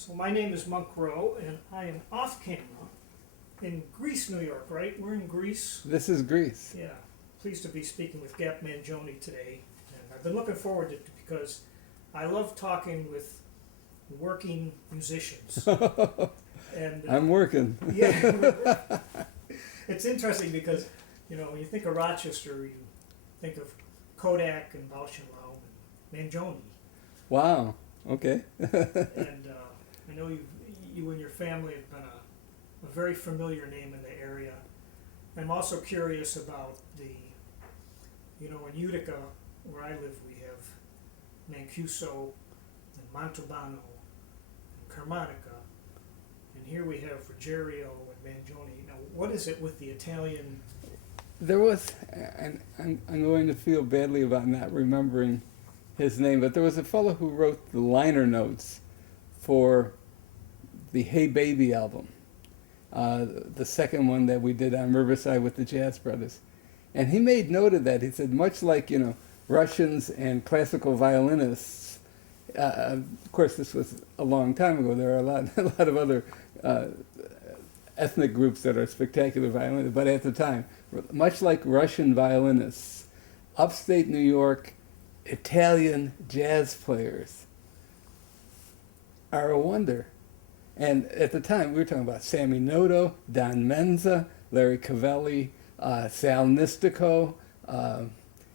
So my name is Monk Rowe, and I am off camera in Greece, New York, right? We're in Greece. This is Greece. Yeah. Pleased to be speaking with Gap Mangione today. And I've been looking forward to it because I love talking with working musicians. And I'm working. yeah. It's interesting because, when you think of Rochester, you think of Kodak and Balshalau and Mangione. Wow. Okay. And I know you and your family have been a very familiar name in the area. I'm also curious about in Utica, where I live, we have Mancuso and Mantovano and Carmonica. And here we have Ruggiero and Mangione. Now, what is it with the Italian? There was, and I'm going to feel badly about not remembering his name, but there was a fellow who wrote the liner notes for the Hey Baby album, the second one that we did on Riverside with the Jazz Brothers. And he made note of that. He said, much like, Russians and classical violinists, of course this was a long time ago, there are a lot of other ethnic groups that are spectacular violinists, but at the time, much like Russian violinists, upstate New York Italian jazz players are a wonder. And at the time, we were talking about Sammy Noto, Don Menza, Larry Cavelli, Sal Nistico,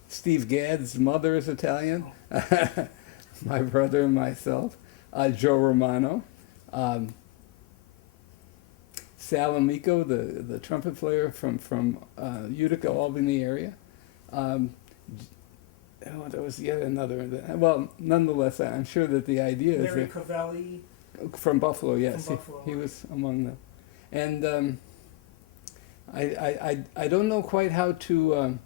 Steve Gadd's mother is Italian, my brother and myself, Joe Romano, Sal Amico, the trumpet player from Utica, Albany area. There was yet another. Well, nonetheless, I'm sure that the idea is Larry Cavelli. From Buffalo, yes, From Buffalo. he was among them, and I don't know quite how to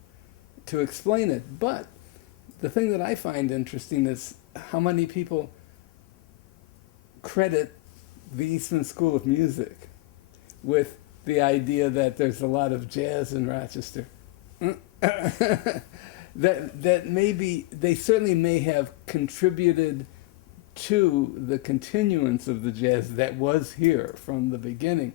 explain it, but the thing that I find interesting is how many people credit the Eastman School of Music with the idea that there's a lot of jazz in Rochester. that maybe they certainly may have contributed to the continuance of the jazz that was here from the beginning.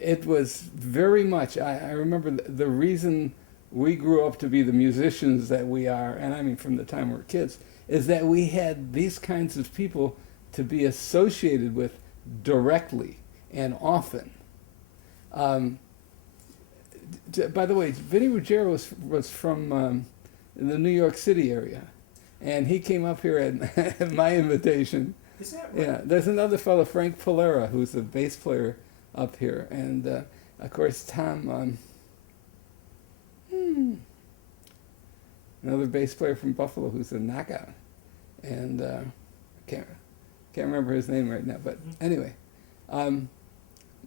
It was very much, I remember the reason we grew up to be the musicians that we are, and I mean from the time we were kids, is that we had these kinds of people to be associated with directly and often. By the way, Vinny Ruggiero was from the New York City area, and he came up here at my invitation. Is that right? Yeah, there's another fellow, Frank Polera, who's a bass player up here, and of course Tom, another bass player from Buffalo who's a knockout, and can't remember his name right now, but anyway,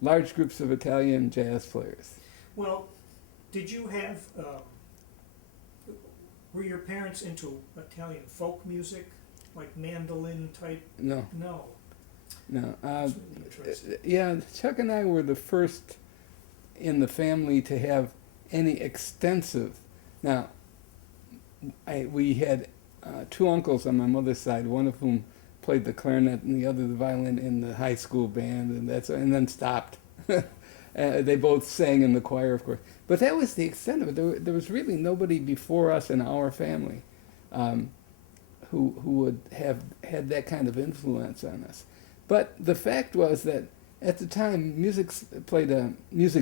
large groups of Italian jazz players. Well, did you have, were your parents into Italian folk music, like mandolin type? No. No. No. That's really interesting. Yeah, Chuck and I were the first in the family to have any extensive. Now, we had two uncles on my mother's side, one of whom played the clarinet and the other the violin in the high school band, and then stopped. They both sang in the choir, of course. But that was the extent of it. There was really nobody before us in our family who would have had that kind of influence on us. But the fact was that at the time, music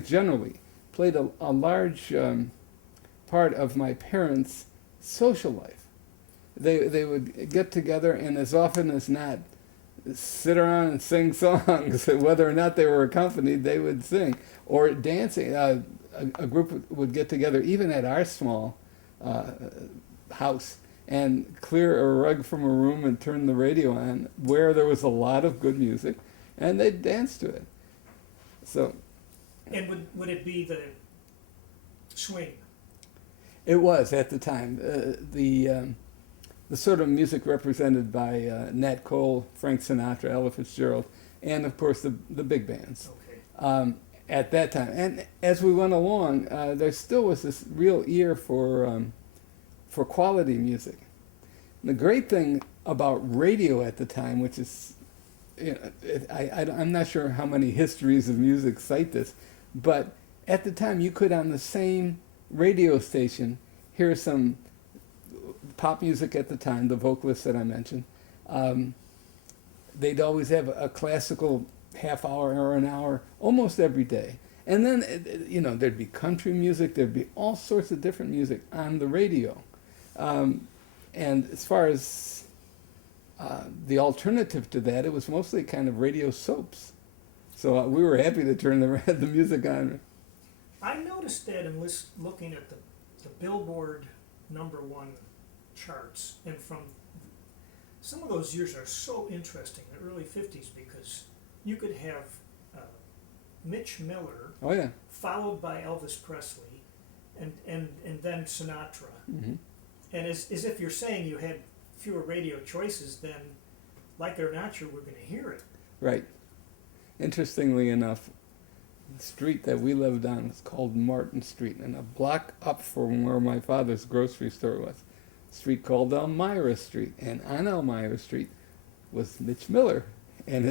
generally played a large part of my parents' social life. They would get together, and as often as not, sit around and sing songs. Whether or not they were accompanied, they would sing. Or dancing. A group would get together, even at our small house, and clear a rug from a room and turn the radio on, where there was a lot of good music, and they'd dance to it. So. And would it be the swing? It was at the time. The sort of music represented by Nat Cole, Frank Sinatra, Ella Fitzgerald, and of course the big bands. Okay. At that time, and as we went along, there still was this real ear for quality music. And the great thing about radio at the time, which is I'm not sure how many histories of music cite this, but at the time you could, on the same radio station, hear some pop music at the time, the vocalists that I mentioned. They'd always have a classical half hour or an hour almost every day. And then, there'd be country music, there'd be all sorts of different music on the radio. And as far as the alternative to that, it was mostly kind of radio soaps. So we were happy to turn the music on. I noticed that in looking at the Billboard #1 charts, and from some of those years are so interesting, the early 50s, because you could have Mitch Miller, Oh yeah, followed by Elvis Presley, and then Sinatra. mm-hmm. And as if you're saying you had fewer radio choices, then, like it or not, you were going to hear it. Right. Interestingly enough, the street that we lived on was called Martin Street, and a block up from where my father's grocery store was, a street called Elmira Street. And on Elmira Street was Mitch Miller, and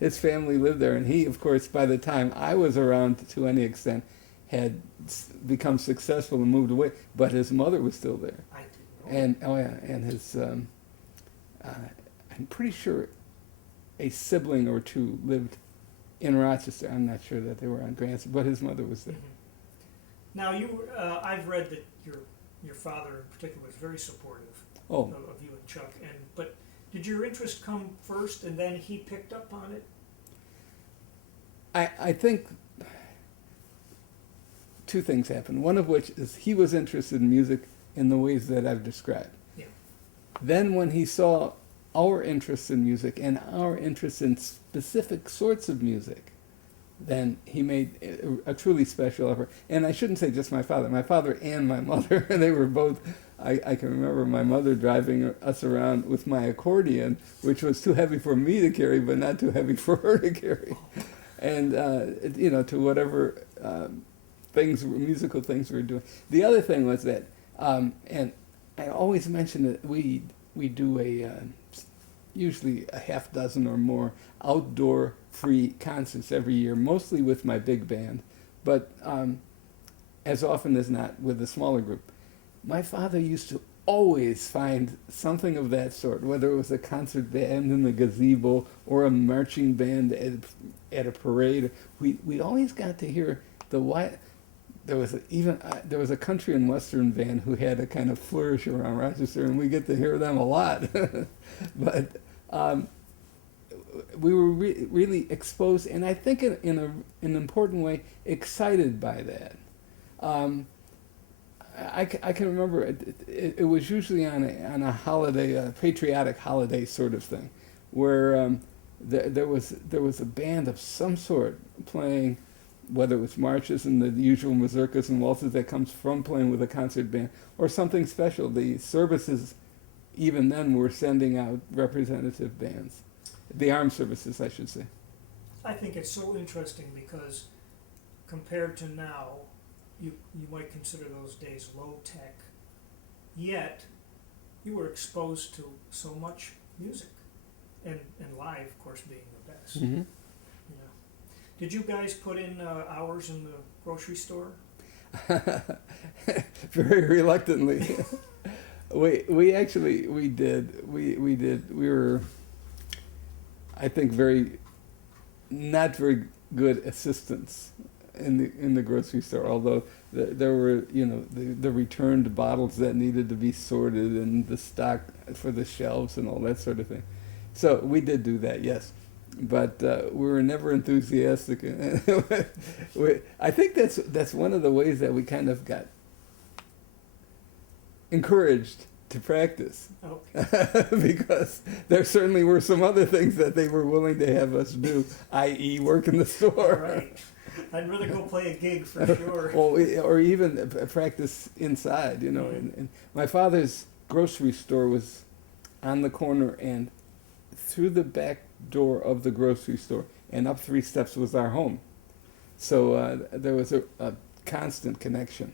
his family lived there. And he, of course, by the time I was around to any extent, had become successful and moved away, but his mother was still there. I didn't know. And his, I'm pretty sure a sibling or two lived in Rochester. I'm not sure that they were on Grants, but his mother was there. Mm-hmm. Now, I've read that your father in particular was very supportive of you and Chuck. But did your interest come first and then he picked up on it? I think two things happened. One of which is he was interested in music in the ways that I've described. Yeah. Then when he saw our interest in music and our interest in specific sorts of music, then he made a truly special effort. And I shouldn't say just my father and my mother, they were both, I can remember my mother driving us around with my accordion, which was too heavy for me to carry, but not too heavy for her to carry. And, to whatever musical things we were doing. The other thing was that, and I always mention that we do usually a half dozen or more outdoor free concerts every year, mostly with my big band, but as often as not with a smaller group. My father used to always find something of that sort, whether it was a concert band in the gazebo or a marching band at a parade. We always got to hear there was a country and western band who had a kind of flourish around Rochester, and we get to hear them a lot. But we were really exposed, and I think in an important way, excited by that. I can remember it was usually on a holiday, a patriotic holiday sort of thing, where there was a band of some sort playing, whether it was marches and the usual mazurkas and waltzes that comes from playing with a concert band, or something special. The services, even then, were sending out representative bands. The armed services, I should say. I think it's so interesting because compared to now, you might consider those days low tech, yet you were exposed to so much music, and live, of course, being the best. Mm-hmm. Yeah. Did you guys put in hours in the grocery store? Very reluctantly. we did. We were, I think, not very good assistants in the grocery store, although there were, the returned bottles that needed to be sorted and the stock for the shelves and all that sort of thing. So we did do that, yes. But we were never enthusiastic. I think that's one of the ways that we kind of got encouraged to practice. Okay. Because there certainly were some other things that they were willing to have us do, i.e. work in the store. Right. I'd rather go play a gig for sure. Or even practice inside, And my father's grocery store was on the corner, and through the back door of the grocery store and up 3 steps was our home. So there was a constant connection.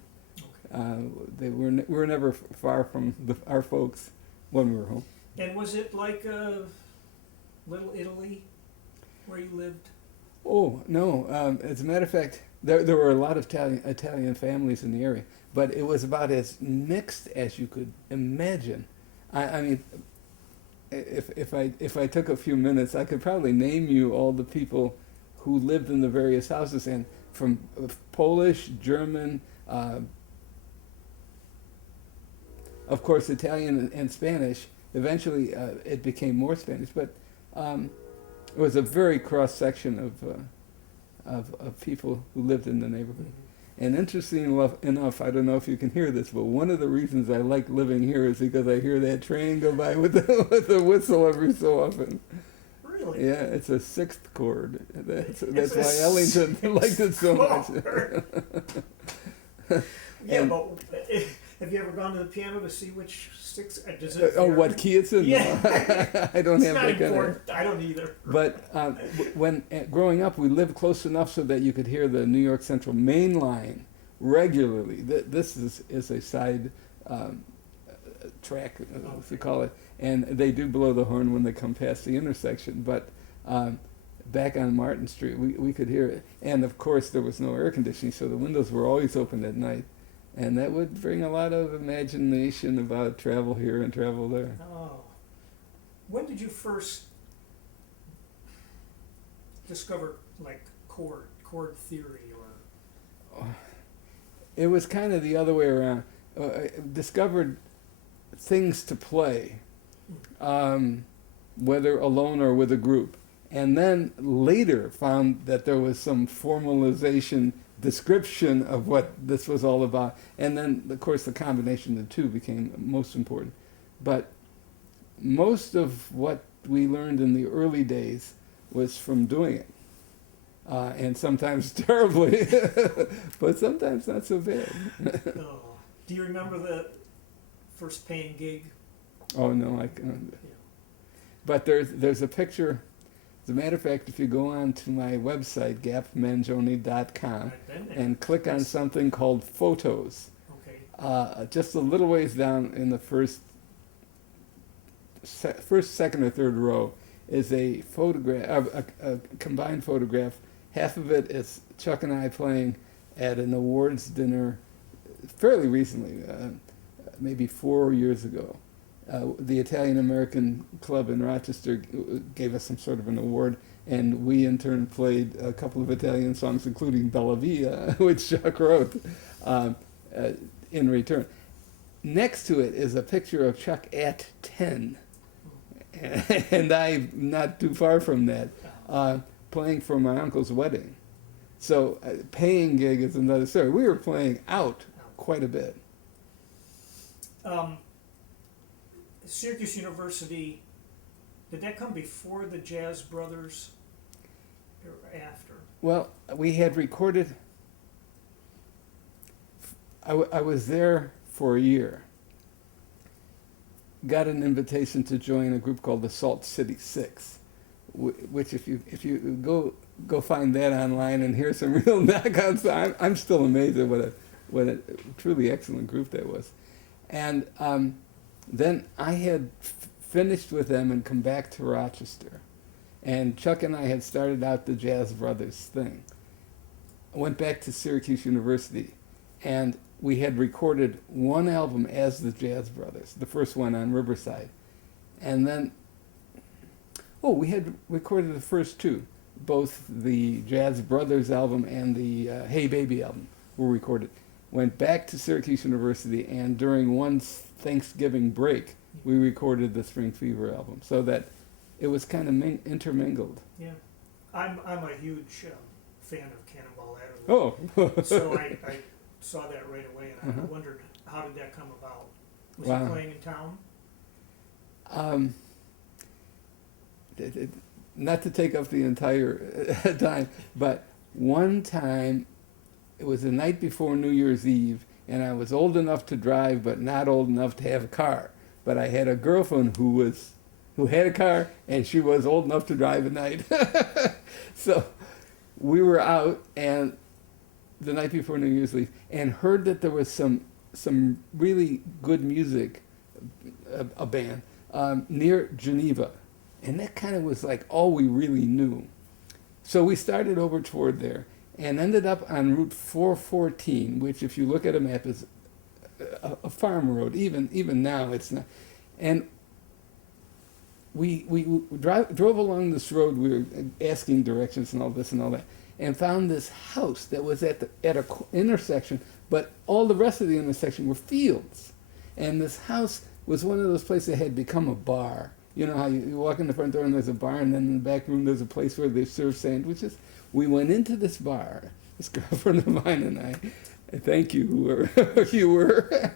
Okay. We were never far from our folks when we were home. And was it like Little Italy, where you lived? Oh no! As a matter of fact, there were a lot of Italian families in the area, but it was about as mixed as you could imagine. I mean, if I took a few minutes, I could probably name you all the people who lived in the various houses, and from Polish, German, of course, Italian and Spanish. Eventually, it became more Spanish, but it was a very cross section of people who lived in the neighborhood. And interesting enough, I don't know if you can hear this, but one of the reasons I like living here is because I hear that train go by with the whistle every so often. Really? Yeah, it's a sixth chord. That's It's why a Ellington liked it so much. Yeah, And- but have you ever gone to the piano to see which sticks? Does it Oh, vary? what key it's in? Yeah. No, I don't It's have not that kind of. important. I don't either. But when growing up, we lived close enough so that you could hear the New York Central main line regularly. This is a side track, as we call it, and they do blow the horn when they come past the intersection. But back on Martin Street, we could hear it. And of course, there was no air conditioning, so the windows were always open at night. And that would bring a lot of imagination about travel here and travel there. Oh. When did you first discover like chord theory or? It was kind of the other way around. I discovered things to play, whether alone or with a group. And then later found that there was some formalization description of what this was all about. And then, of course, the combination of the two became most important. But most of what we learned in the early days was from doing it. And sometimes terribly, but sometimes not so bad. Oh. Do you remember the first paying gig? Oh, no, I can't. Yeah. But there's a picture. As a matter of fact, if you go on to my website, gapmangione.com, and click on something called Photos, Okay. just a little ways down in the first, second, or third row is a photograph, a combined photograph. Half of it is Chuck and I playing at an awards dinner fairly recently, maybe 4 years ago. The Italian American Club in Rochester gave us some sort of an award, and we in turn played a couple of Italian songs, including Bella Via, which Chuck wrote, in return. Next to it is a picture of Chuck at 10, and I'm not too far from that, playing for my uncle's wedding. So paying gig is another story. We were playing out quite a bit. Syracuse University, did that come before the Jazz Brothers or after? Well, we had recorded. I was there for a year. Got an invitation to join a group called the Salt City Six, which if you go find that online and hear some real knockouts, I'm still amazed at what a truly excellent group that was. And then I had finished with them and come back to Rochester. And Chuck and I had started out the Jazz Brothers thing. I went back to Syracuse University, and we had recorded one album as the Jazz Brothers, the first one on Riverside. And then, we had recorded the first two. Both the Jazz Brothers album and the Hey Baby album were recorded. Went back to Syracuse University, and during one Thanksgiving break, we recorded the Spring Fever album, so that it was kind of intermingled. Yeah, I'm a huge fan of Cannonball Adderley. Oh, So I saw that right away, and I wondered, how did that come about? Was he playing in town? Not to take up the entire time, but one time, it was the night before New Year's Eve, and I was old enough to drive, but not old enough to have a car. But I had a girlfriend who had a car, and she was old enough to drive at night. So we were out, and the night before New Year's Eve, and heard that there was some really good music, a band near Geneva, And that kind of was like all we really knew. So we started over toward there and ended up on Route 414, which if you look at a map is a farm road. Even now it's not. And we drove along this road. We were asking directions and all this and all that, and found this house that was at a intersection, but all the rest of the intersection were fields. And this house was one of those places that had become a bar. You know how you walk in the front door and there's a bar, and then in the back room there's a place where they serve sandwiches. We went into this bar, this girlfriend of mine and I thank you, whoever you were,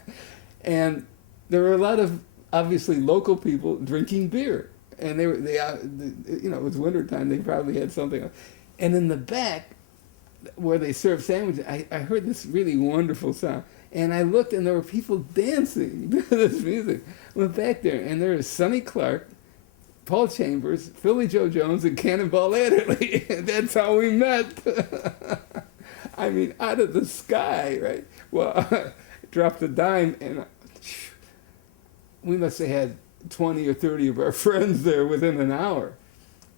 and there were a lot of obviously local people drinking beer, and they you know, it was wintertime, they probably had something. And in the back, where they served sandwiches, I heard this really wonderful sound. And I looked, and there were people dancing to this music. I went back there, and there was Sonny Clark, Paul Chambers, Philly Joe Jones, and Cannonball Adderley. That's how we met. I mean, out of the sky, right? Well, dropped a dime, and we must have had 20 or 30 of our friends there within an hour.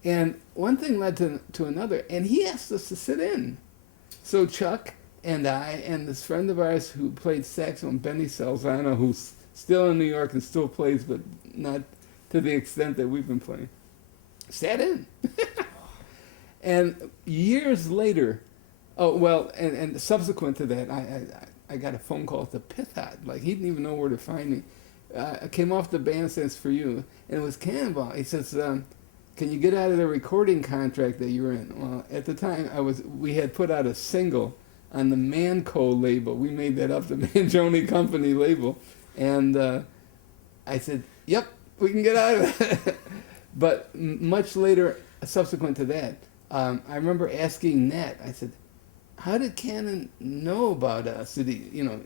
And one thing led to another, and he asked us to sit in. So Chuck and I and this friend of ours who played saxophone, Benny Salzano, who's still in New York and still plays, but not to the extent that we've been playing, sat in. And years later, and subsequent to that, I got a phone call at the Pith Hut. Like, he didn't even know where to find me. I came off the Bandstands for You, and it was Cannonball. He says, can you get out of the recording contract that you were in? Well, at the time, we had put out a single on the Manco label. We made that up, the Mangione Company label. And I said, yep, we can get out of it. But much later, subsequent to that, I remember asking Nat, I said, how did Cannon know about us? Did he, you know,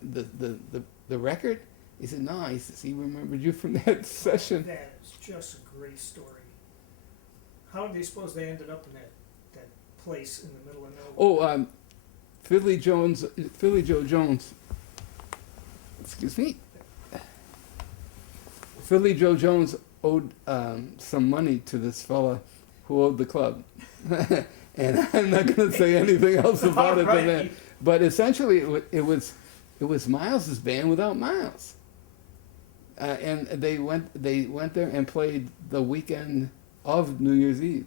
the record? He said, no, he says, he remembered you from that session. That is just a great story. How do you suppose they ended up in that place in the middle of nowhere? Oh, Philly Joe Jones, excuse me. Philly Joe Jones owed some money to this fella who owed the club. And I'm not going to say anything else about it than that. But essentially, it was Miles's band without Miles. And they went there and played the weekend of New Year's Eve.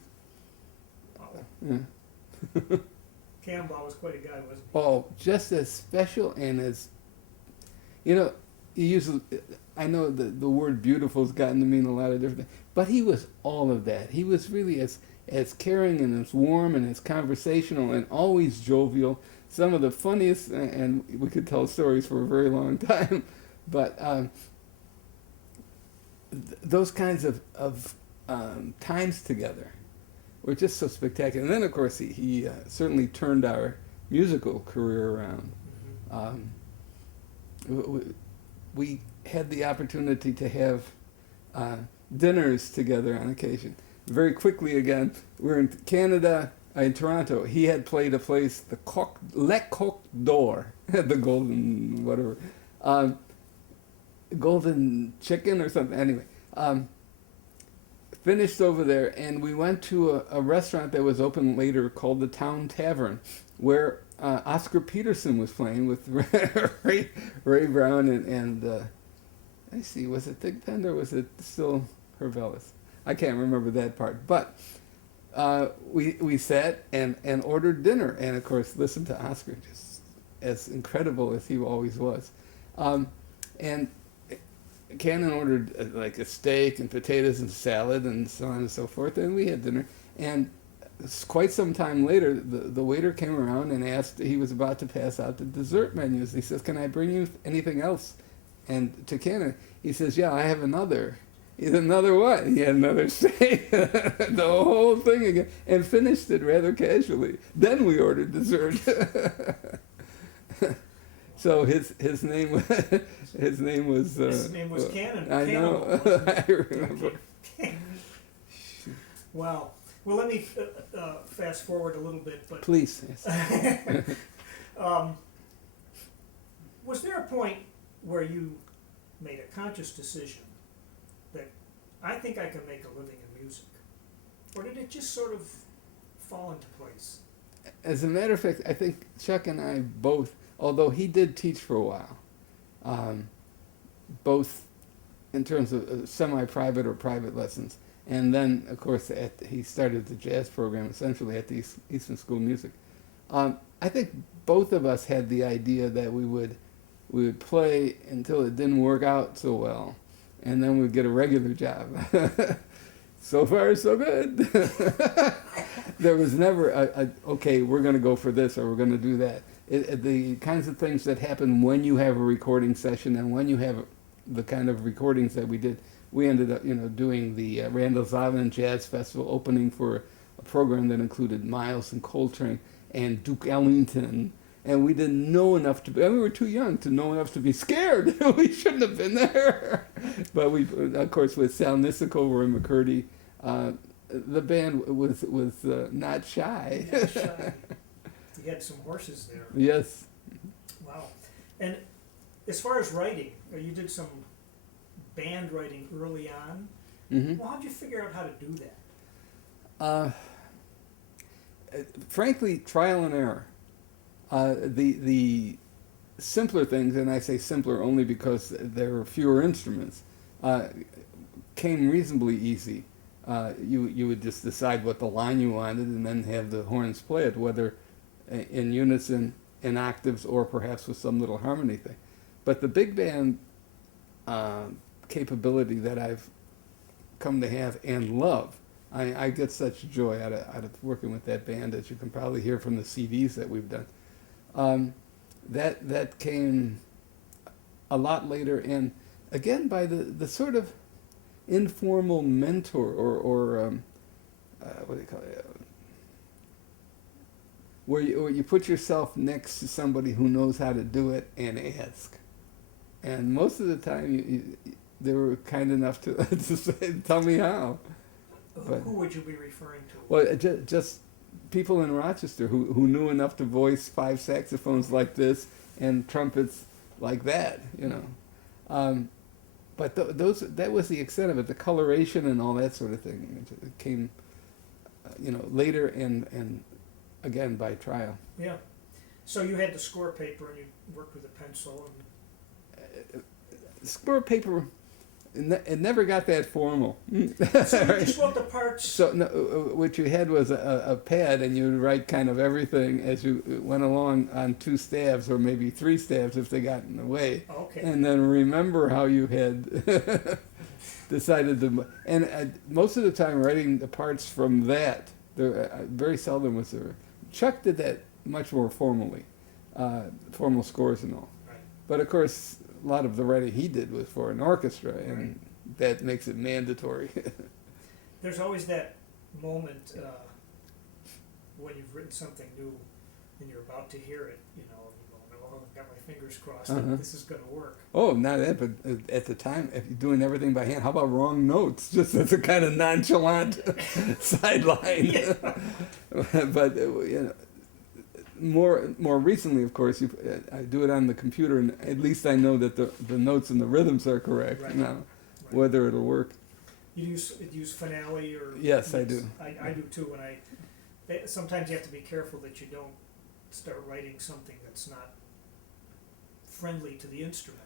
Oh. Yeah. Cannonball was quite a guy, wasn't he? Oh, just as special and as, you know, I know the word beautiful has gotten to mean a lot of different things, but he was all of that. He was really as caring and as warm and as conversational and always jovial. Some of the funniest, and we could tell stories for a very long time, but those kinds of times together were just so spectacular. And then, of course, he certainly turned our musical career around. We had the opportunity to have dinners together on occasion. Very quickly again, we're in Canada, in Toronto. He had played a place, the Le Coq d'Or, the golden whatever, golden chicken or something. Anyway, finished over there, and we went to a restaurant that was open later called the Town Tavern, where Oscar Peterson was playing with Ray Brown and I see, was it Thig Pend or was it still Hervelis? I can't remember that part. But we sat and ordered dinner, and of course listened to Oscar, just as incredible as he always was. And Cannon ordered like a steak and potatoes and salad and so on and so forth, and we had dinner. And quite some time later, the waiter came around and asked, he was about to pass out the dessert menus. He says, can I bring you anything else? And to Cannon, he says, yeah, I have another. He said, another what? He had another steak, the whole thing again, and finished it rather casually. Then we ordered dessert. So his name was His name was Cannon. I know. I remember. Wow. Well, let me fast forward a little bit, but Please. Yes. Was there a point where you made a conscious decision that I think I can make a living in music? or did it just sort of fall into place? As a matter of fact, I think Chuck and I both, although he did teach for a while, both in terms of semi-private or private lessons, and then, of course, he started the jazz program essentially at the Eastern School of Music. I think both of us had the idea that we would play until it didn't work out so well, and then we'd get a regular job. So far, so good. There was never okay, we're going to go for this or we're going to do that. The kinds of things that happen when you have a recording session and when you have the kind of recordings that we did, we ended up, doing the Randall's Island Jazz Festival, opening for a program that included Miles and Coltrane and Duke Ellington. And we didn't know enough we were too young to know enough to be scared. We shouldn't have been there. But we, of course, with Sal Nisikover and McCurdy, the band was not shy. Not shy. You had some horses there. Yes. Wow. And as far as writing, you did some band writing early on. Mm-hmm. Well, how'd you figure out how to do that? Frankly, trial and error. The simpler things, and I say simpler only because there are fewer instruments, came reasonably easy. You would just decide what the line you wanted and then have the horns play it, whether in unison, in octaves, or perhaps with some little harmony thing. But the big band capability that I've come to have and love, I get such joy out of working with that band, as you can probably hear from the CDs that we've done. That came a lot later, and again by the sort of informal mentor or what do you call it? Where you put yourself next to somebody who knows how to do it and ask. And most of the time, they were kind enough to say, tell me how. But, who would you be referring to? Well, just people in Rochester who knew enough to voice 5 saxophones like this and trumpets like that, But that was the extent of it. The coloration and all that sort of thing, it came, later and again by trial. Yeah. So you had the score paper and you worked with a pencil. And score paper, it never got that formal. So you just wrote the parts. So no, what you had was a pad, and you would write kind of everything as you went along on 2 stabs or maybe 3 stabs if they got in the way. Okay. And then remember how you had decided to. And most of the time, writing the parts from that, very seldom was there. Chuck did that much more formally, formal scores and all. Right. But of course, a lot of the writing he did was for an orchestra, and that makes it mandatory. There's always that moment when you've written something new and you're about to hear it, you go, oh, I've got my fingers crossed that this is going to work. Oh, not that, but at the time, if you're doing everything by hand, how about wrong notes? Just as a kind of nonchalant sideline. But, more recently, of course, I do it on the computer, and at least I know that the notes and the rhythms are correct now, whether it'll work. You use Finale or? Yes, I do. I do too, and sometimes you have to be careful that you don't start writing something that's not friendly to the instrument.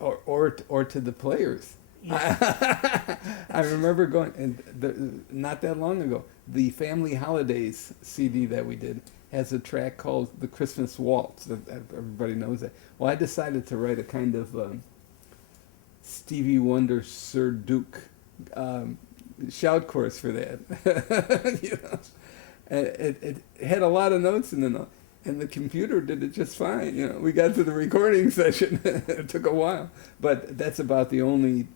Or to the players. Yeah. I remember going, and not that long ago, the Family Holidays CD that we did has a track called The Christmas Waltz. Everybody knows that. Well, I decided to write a kind of Stevie Wonder, Sir Duke shout course for that. It had a lot of notes in it, and the computer did it just fine. We got to the recording session. It took a while, but that's about the only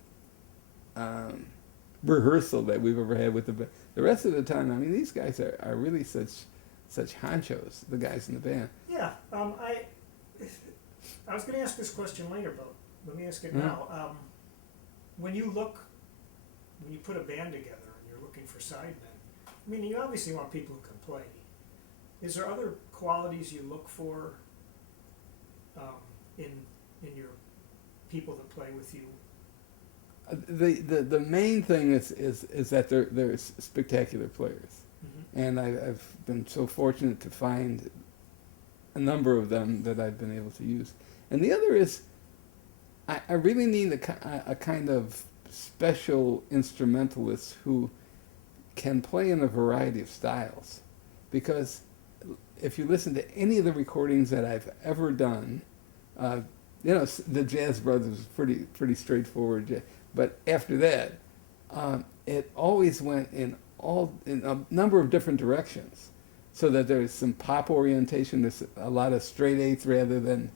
rehearsal that we've ever had with the band. The rest of the time, I mean, these guys are really such honchos, the guys in the band. Yeah, I was going to ask this question later, but let me ask it now. When you put a band together and you're looking for sidemen, I mean, you obviously want people who can play. Is there other qualities you look for in your people that play with you? The main thing is that they're spectacular players, Mm-hmm. and I've been so fortunate to find a number of them that I've been able to use. And the other is, I really need a kind of special instrumentalist who can play in a variety of styles, because if you listen to any of the recordings that I've ever done, the Jazz Brothers was pretty straightforward, but after that, it always went in a number of different directions, so that there's some pop orientation, there's a lot of straight eighths rather than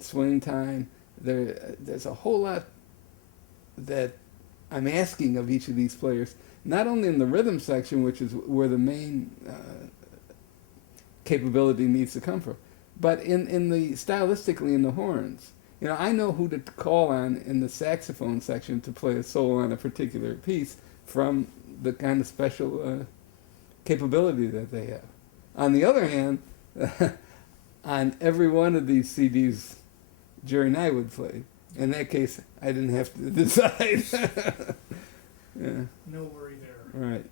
swing time. There's a whole lot that I'm asking of each of these players, not only in the rhythm section, which is where the main capability needs to come from, but in the stylistically in the horns. I know who to call on in the saxophone section to play a solo on a particular piece from the kind of special capability that they have. On the other hand, on every one of these CDs, Jerry Nywood played. In that case, I didn't have to decide. Yeah. No worry there. Right.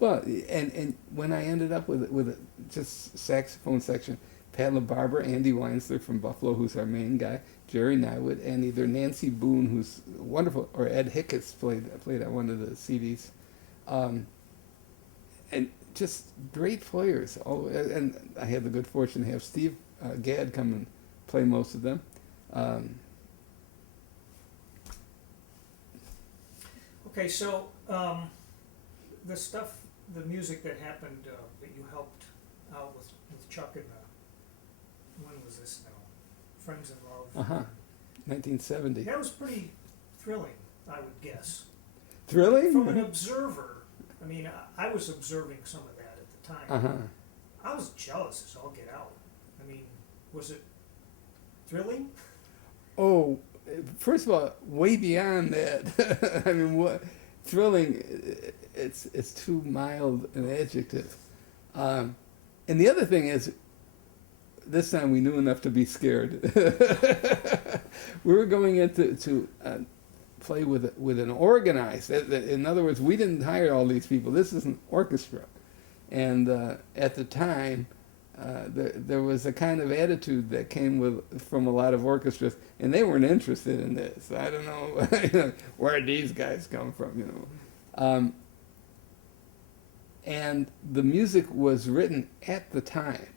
Well, and when I ended up with a just saxophone section, Pat LaBarbera, Andy Weinsler from Buffalo, who's our main guy, Jerry Nywood, and either Nancy Boone, who's wonderful, or Ed Hickett's played on one of the CDs, and just great players. And I had the good fortune to have Steve Gadd come and play most of them. Okay, so the music that happened that you helped out with Chuck in when was this now? Friends in Love. 1970. That was pretty thrilling, I would guess. Thrilling? From an observer, I mean, I was observing some of that at the time. I was jealous as all get out. I mean, was it thrilling? Oh, first of all, way beyond that. I mean, what thrilling? It's too mild an adjective. And the other thing is, this time we knew enough to be scared. We were going in to play with an organized. In other words, we didn't hire all these people. This is an orchestra, and at the time, there was a kind of attitude that came from a lot of orchestras, and they weren't interested in this. I don't know where these guys come from, and the music was written at the time,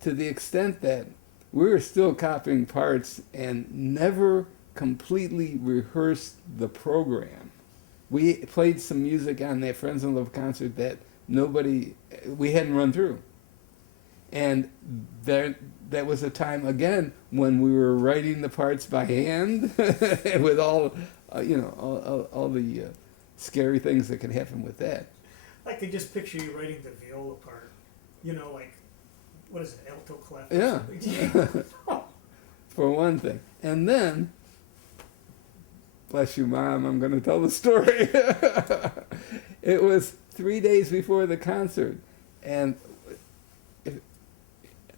to the extent that we were still copying parts and never completely rehearsed the program. We played some music on that Friends in Love concert that we hadn't run through. And that was a time, again, when we were writing the parts by hand with all the scary things that could happen with that. I could just picture you writing the viola part, like, what is it, alto clef? Yeah. For one thing. And then, bless you, Mom, I'm going to tell the story. It was 3 days before the concert, and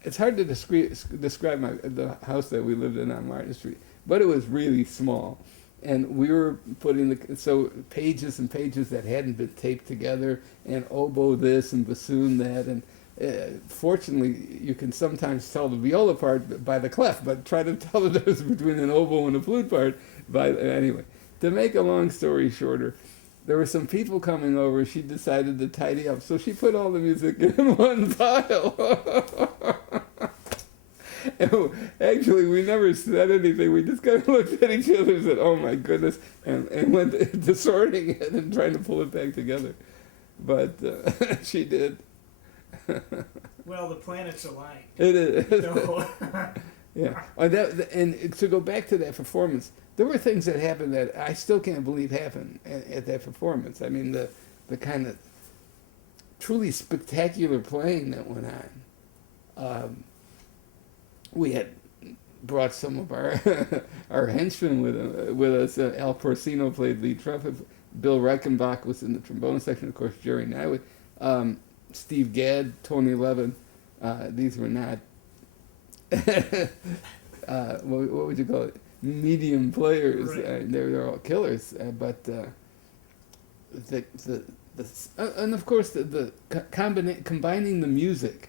it's hard to describe the house that we lived in on Martin Street, but it was really small. And we were putting pages and pages that hadn't been taped together, and oboe this and bassoon that, and fortunately you can sometimes tell the viola part by the clef, but try to tell the difference between an oboe and a flute part anyway. To make a long story shorter, there were some people coming over. She decided to tidy up, so she put all the music in one pile. And actually, we never said anything. We just kind of looked at each other and said, "Oh my goodness," and went to sorting it and trying to pull it back together. But she did. Well, the planets aligned. It is. So. Yeah. And to go back to that performance, there were things that happened that I still can't believe happened at that performance. I mean, the kind of truly spectacular playing that went on. We had brought some of our henchmen with us. Al Porcino played lead trumpet. Bill Reichenbach was in the trombone section. Of course, Jerry Nywood. Steve Gadd, Tony Levin. These were not... what would you call it? medium players. Right. They're all killers, but the and of course combining the music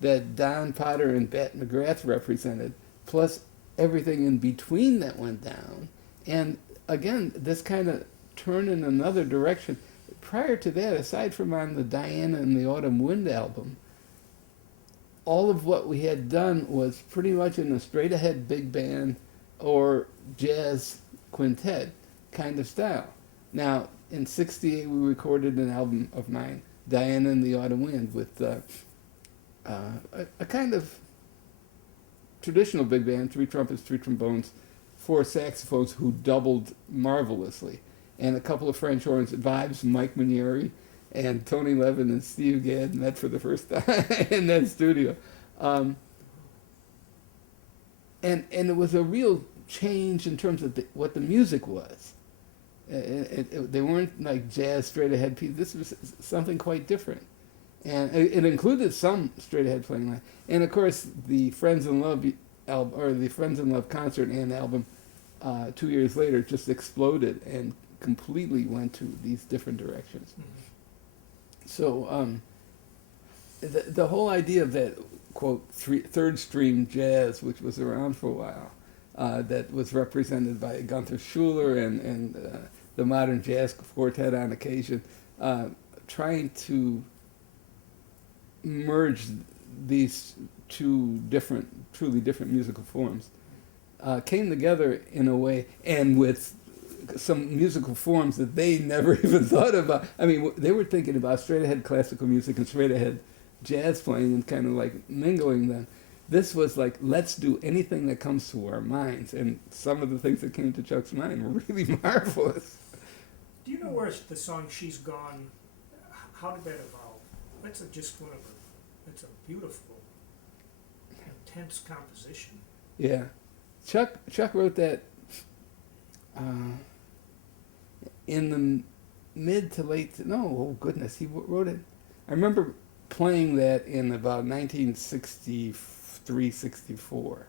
that Don Potter and Bat McGrath represented, plus everything in between that went down, and again this kind of turn in another direction. Prior to that, aside from on the Diana and the Autumn Wind album, all of what we had done was pretty much in a straight-ahead big band or jazz quintet kind of style. Now, in '68, we recorded an album of mine, Diana and the Autumn Wind, with a kind of traditional big band, 3 trumpets, 3 trombones, 4 saxophones who doubled marvelously, and a couple of French horns, vibes, Mike Manieri, and Tony Levin and Steve Gadd met for the first time in that studio. And it was a real change in terms of what the music was. They weren't like jazz straight ahead pieces. This was something quite different. And it included some straight ahead playing line. And of course, the Friends in Love album, or the Friends in Love concert and album 2 years later just exploded and completely went to these different directions. Mm-hmm. So the whole idea of that, quote, third stream jazz, which was around for a while, that was represented by Gunther Schuller and the modern jazz quartet on occasion, trying to merge these two truly different musical forms, came together in a way, and with some musical forms that they never even thought about. I mean, they were thinking about straight-ahead classical music and straight-ahead jazz playing and kind of like mingling them. This was like, let's do anything that comes to our minds, and some of the things that came to Chuck's mind were really marvelous. Do you know where the song "She's Gone"? How did that evolve? That's just one of the. It's a beautiful, intense composition. Yeah, Chuck wrote that in the mid to late. No, oh goodness, he wrote it. I remember playing that in about 1963, 64.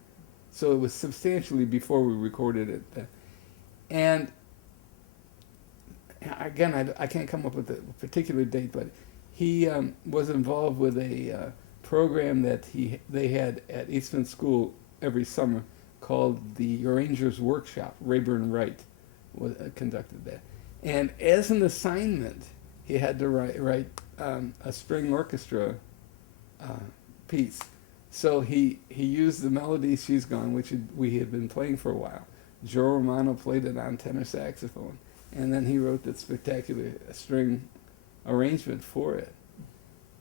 So it was substantially before we recorded it. And again, I can't come up with a particular date, but he was involved with a program that they had at Eastman School every summer called the Arrangers Workshop. Rayburn Wright conducted that. And as an assignment, he had to write a string orchestra piece. So he used the melody "She's Gone," which we had been playing for a while. Joe Romano played it on tenor saxophone. And then he wrote that spectacular string arrangement for it.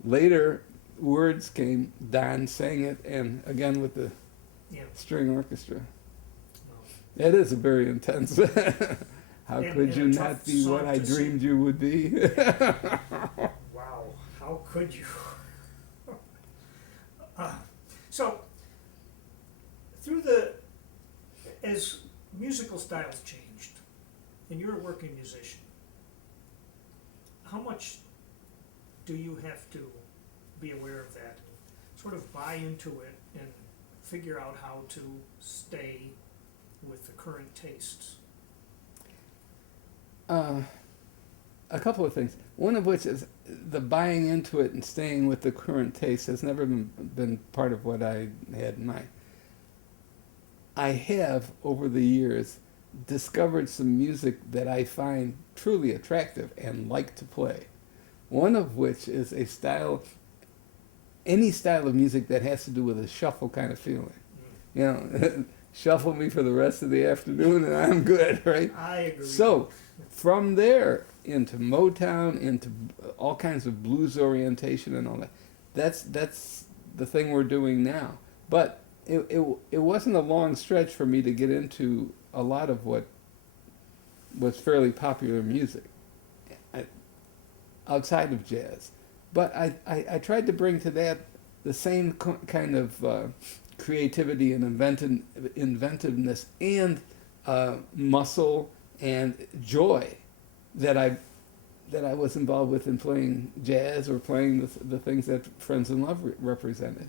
Later, words came, Don sang it, and again with the string orchestra. That is a very intense. How could you not be what I dreamed you would be? Wow, how could you? So, as musical styles changed, and you're a working musician, how much do you have to be aware of that, and sort of buy into it, and figure out how to stay with the current tastes? A couple of things. One of which is the buying into it and staying with the current taste has never been part of what I had in mind. I have, over the years, discovered some music that I find truly attractive and like to play. One of which is a style, any style of music that has to do with a shuffle kind of feeling. You know, shuffle me for the rest of the afternoon and I'm good, right? I agree. So, from there into Motown, into all kinds of blues orientation and all that, that's the thing we're doing now. But it wasn't a long stretch for me to get into a lot of what was fairly popular music outside of jazz. But I tried to bring to that the same kind of creativity and inventiveness and muscle and joy that I was involved with in playing jazz or playing the things that Friends in Love represented.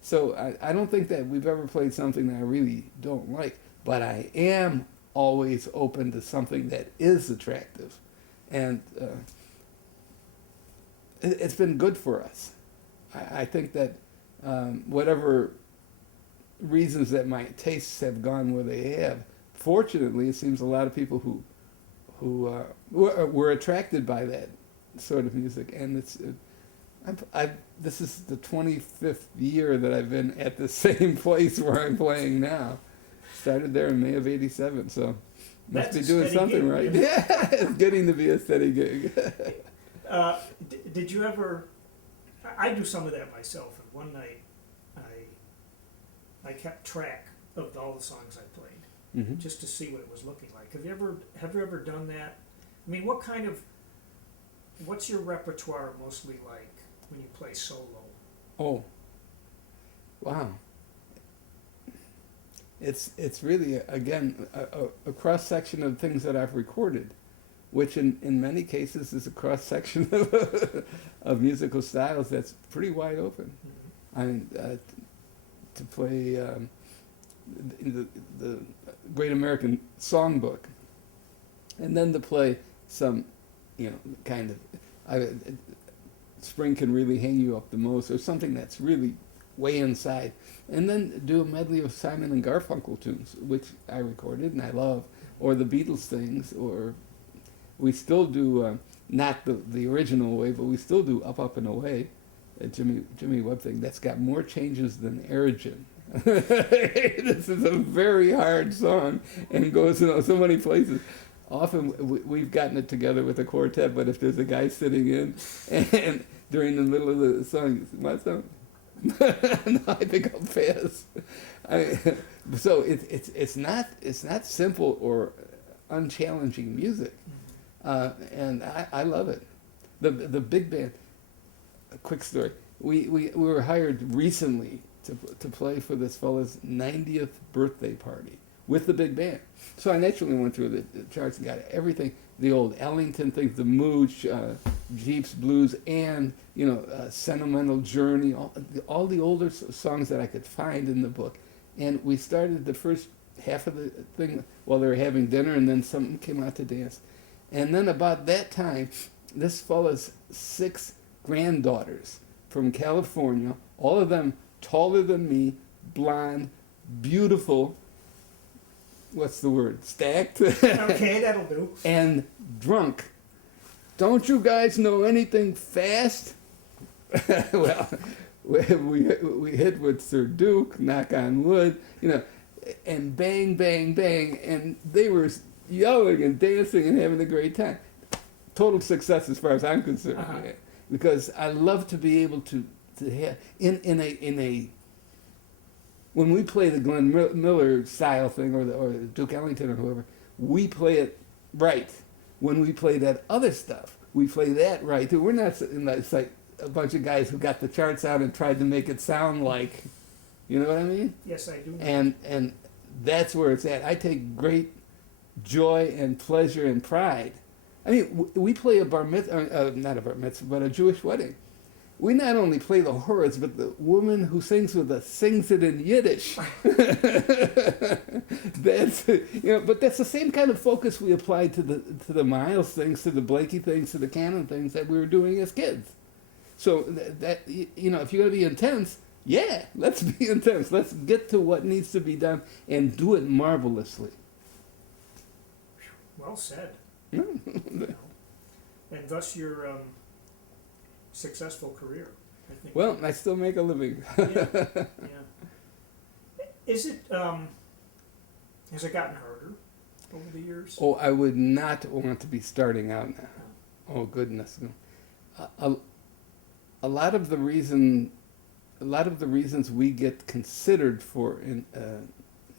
So I don't think that we've ever played something that I really don't like. but I am always open to something that is attractive, and it's been good for us. I think that whatever reasons that my tastes have gone where they have, fortunately, it seems a lot of people who were attracted by that sort of music, and this is the 25th year that I've been at the same place where I'm playing now. Started there in May of '87, so must be doing something gig, right. Yeah, it's getting to be a steady gig. Did you ever? I do some of that myself. And one night, I kept track of all the songs I played, Mm-hmm. just to see what it was looking like. Have you ever done that? I mean, what's your repertoire mostly like when you play solo? Oh, wow. It's really, again, a cross-section of things that I've recorded, which in many cases is a cross-section of musical styles that's pretty wide open. Mm-hmm. I mean, to play the Great American Songbook, and then to play some, kind of, Spring Can Really Hang You Up the Most, or something that's really way inside, and then do a medley of Simon and Garfunkel tunes, which I recorded and I love, or the Beatles things, or we still do, not the original way, but we still do Up, Up and Away, a Jimmy Webb thing that's got more changes than Aerogin. This is a very hard song and goes so many places. Often we've gotten it together with a quartet, but if there's a guy sitting in and during the middle of the song, my song, no, I think I'll pass. So it's not simple or unchallenging music, and I love it. The big band. A quick story. We were hired recently to play for this fellow's 90th birthday party with the big band. So I naturally went through the charts and got everything, the old Ellington things, the Mooch, Jeeps Blues, and Sentimental Journey, all the older songs that I could find in the book. And we started the first half of the thing while they were having dinner, and then someone came out to dance. And then about that time, this fellow's 6 granddaughters from California, all of them taller than me, blonde, beautiful, what's the word, stacked? Okay, that'll do. And drunk. Don't you guys know anything fast? Well, we hit with Sir Duke, knock on wood, and bang, bang, bang, and they were yelling and dancing and having a great time. Total success as far as I'm concerned. Uh-huh. Because I love to be able to have in a when we play the Glenn Miller style thing or the Duke Ellington or whoever, we play it right. When we play that other stuff, we play that right too. We're not it's like a bunch of guys who got the charts out and tried to make it sound like, you know what I mean? Yes, I do. And that's where it's at. I take great joy and pleasure and pride. I mean, we play a bar mitzvah, not a bar mitzvah, but a Jewish wedding. We not only play the chords, but the woman who sings with us sings it in Yiddish. But that's the same kind of focus we applied to the Miles things, to the Blakey things, to the Cannon things that we were doing as kids. So that if you're going to be intense, yeah, let's be intense. Let's get to what needs to be done and do it marvelously. Well said. And thus your successful career, I think. Well, I still make a living. Yeah. Is it has it gotten harder over the years? Oh, I would not want to be starting out now. Oh goodness. A lot of the reasons we get considered for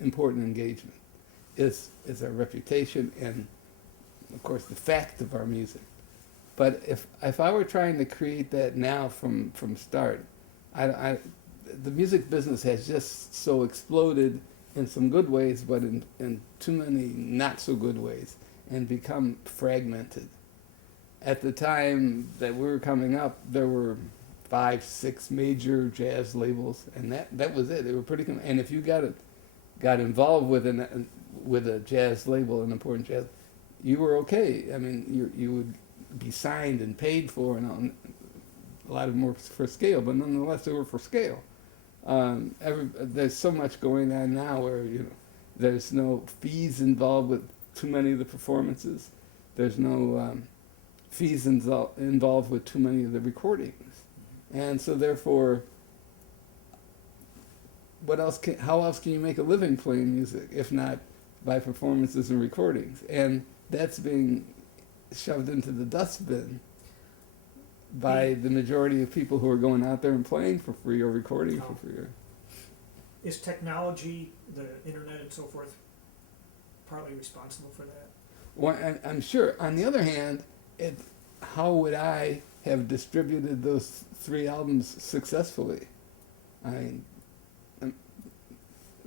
important engagement is our reputation and, of course, the fact of our music. But if I were trying to create that now from start, the music business has just so exploded in some good ways, but in too many not so good ways, and become fragmented. At the time that we were coming up, there were 5, 6 major jazz labels, and that was it. They were pretty. And if you got got involved with a jazz label, an important jazz, you were okay. I mean, you would be signed and paid for, and a lot of them were for scale, but nonetheless they were for scale. There's so much going on now where there's no fees involved with too many of the performances. There's no fees involved with too many of the recordings, and so therefore, how else can you make a living playing music if not by performances and recordings? And that's being shoved into the dustbin by the majority of people who are going out there and playing for free or recording for free. Is technology, the internet and so forth, partly responsible for that? Well, I'm sure. On the other hand, how would I have distributed those 3 albums successfully? I mean, the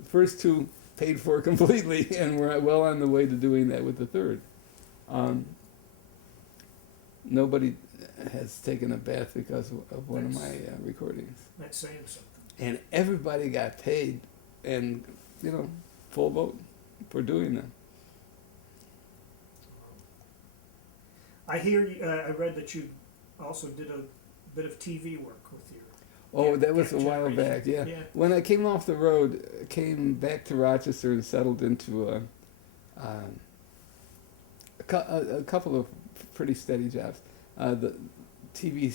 first 2 paid for completely, and we're well on the way to doing that with the 3rd. Nobody has taken a bath because of one of my recordings. That's saying something. And everybody got paid, and full vote for doing that. I hear I read that you also did a bit of TV work with your. Oh, that was a while back. Yeah. When I came off the road, came back to Rochester and settled into a couple of pretty steady jobs. The TV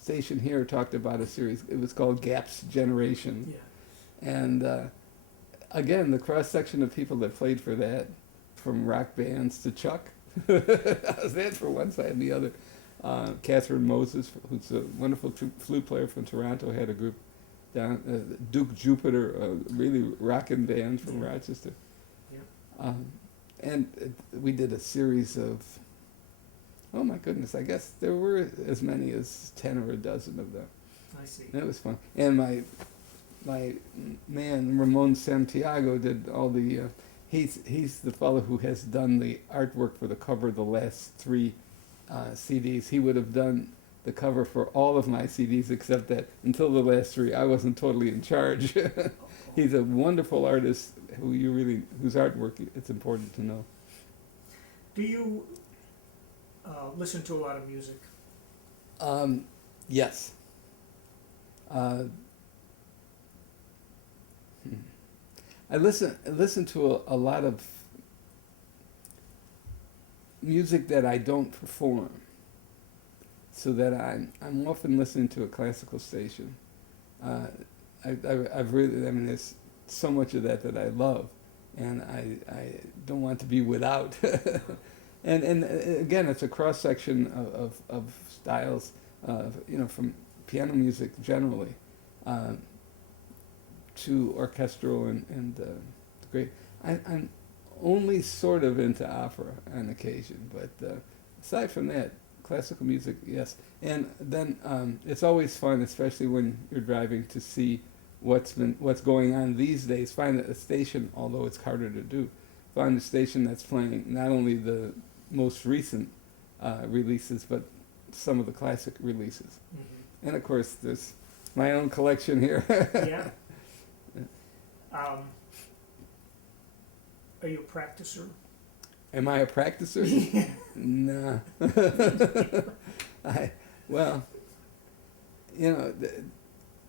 station here talked about a series. It was called Gap's Generation. Yeah. And again, the cross section of people that played for that, from rock bands to Chuck. I was that for one side and the other. Catherine Moses, who's a wonderful flute player from Toronto, had a group down. Duke Jupiter, a really rockin' band from Rochester. Yeah. And we did a series of, oh my goodness, I guess there were as many as 10 or a dozen of them. I see. That was fun. And my man, Ramon Santiago, did all the, he's the fellow who has done the artwork for the cover of the last 3 CDs. He would have done the cover for all of my CDs except that until the last 3, I wasn't totally in charge. He's a wonderful artist whose artwork it's important to know. Do you listen to a lot of music? Yes. I listen to a lot of music that I don't perform, so that I'm often listening to a classical station. I've really, I mean, there's so much of that I love, and I don't want to be without. and again, it's a cross section of styles, from piano music generally, to orchestral and great. I'm only sort of into opera on occasion, but aside from that, classical music, yes. And then it's always fun, especially when you're driving, to see what's going on these days. Find a station, although it's harder to do, find a station that's playing not only the most recent releases, but some of the classic releases. Mm-hmm. And of course, there's my own collection here. Yeah. Are you a practicer? Am I a practicer? No.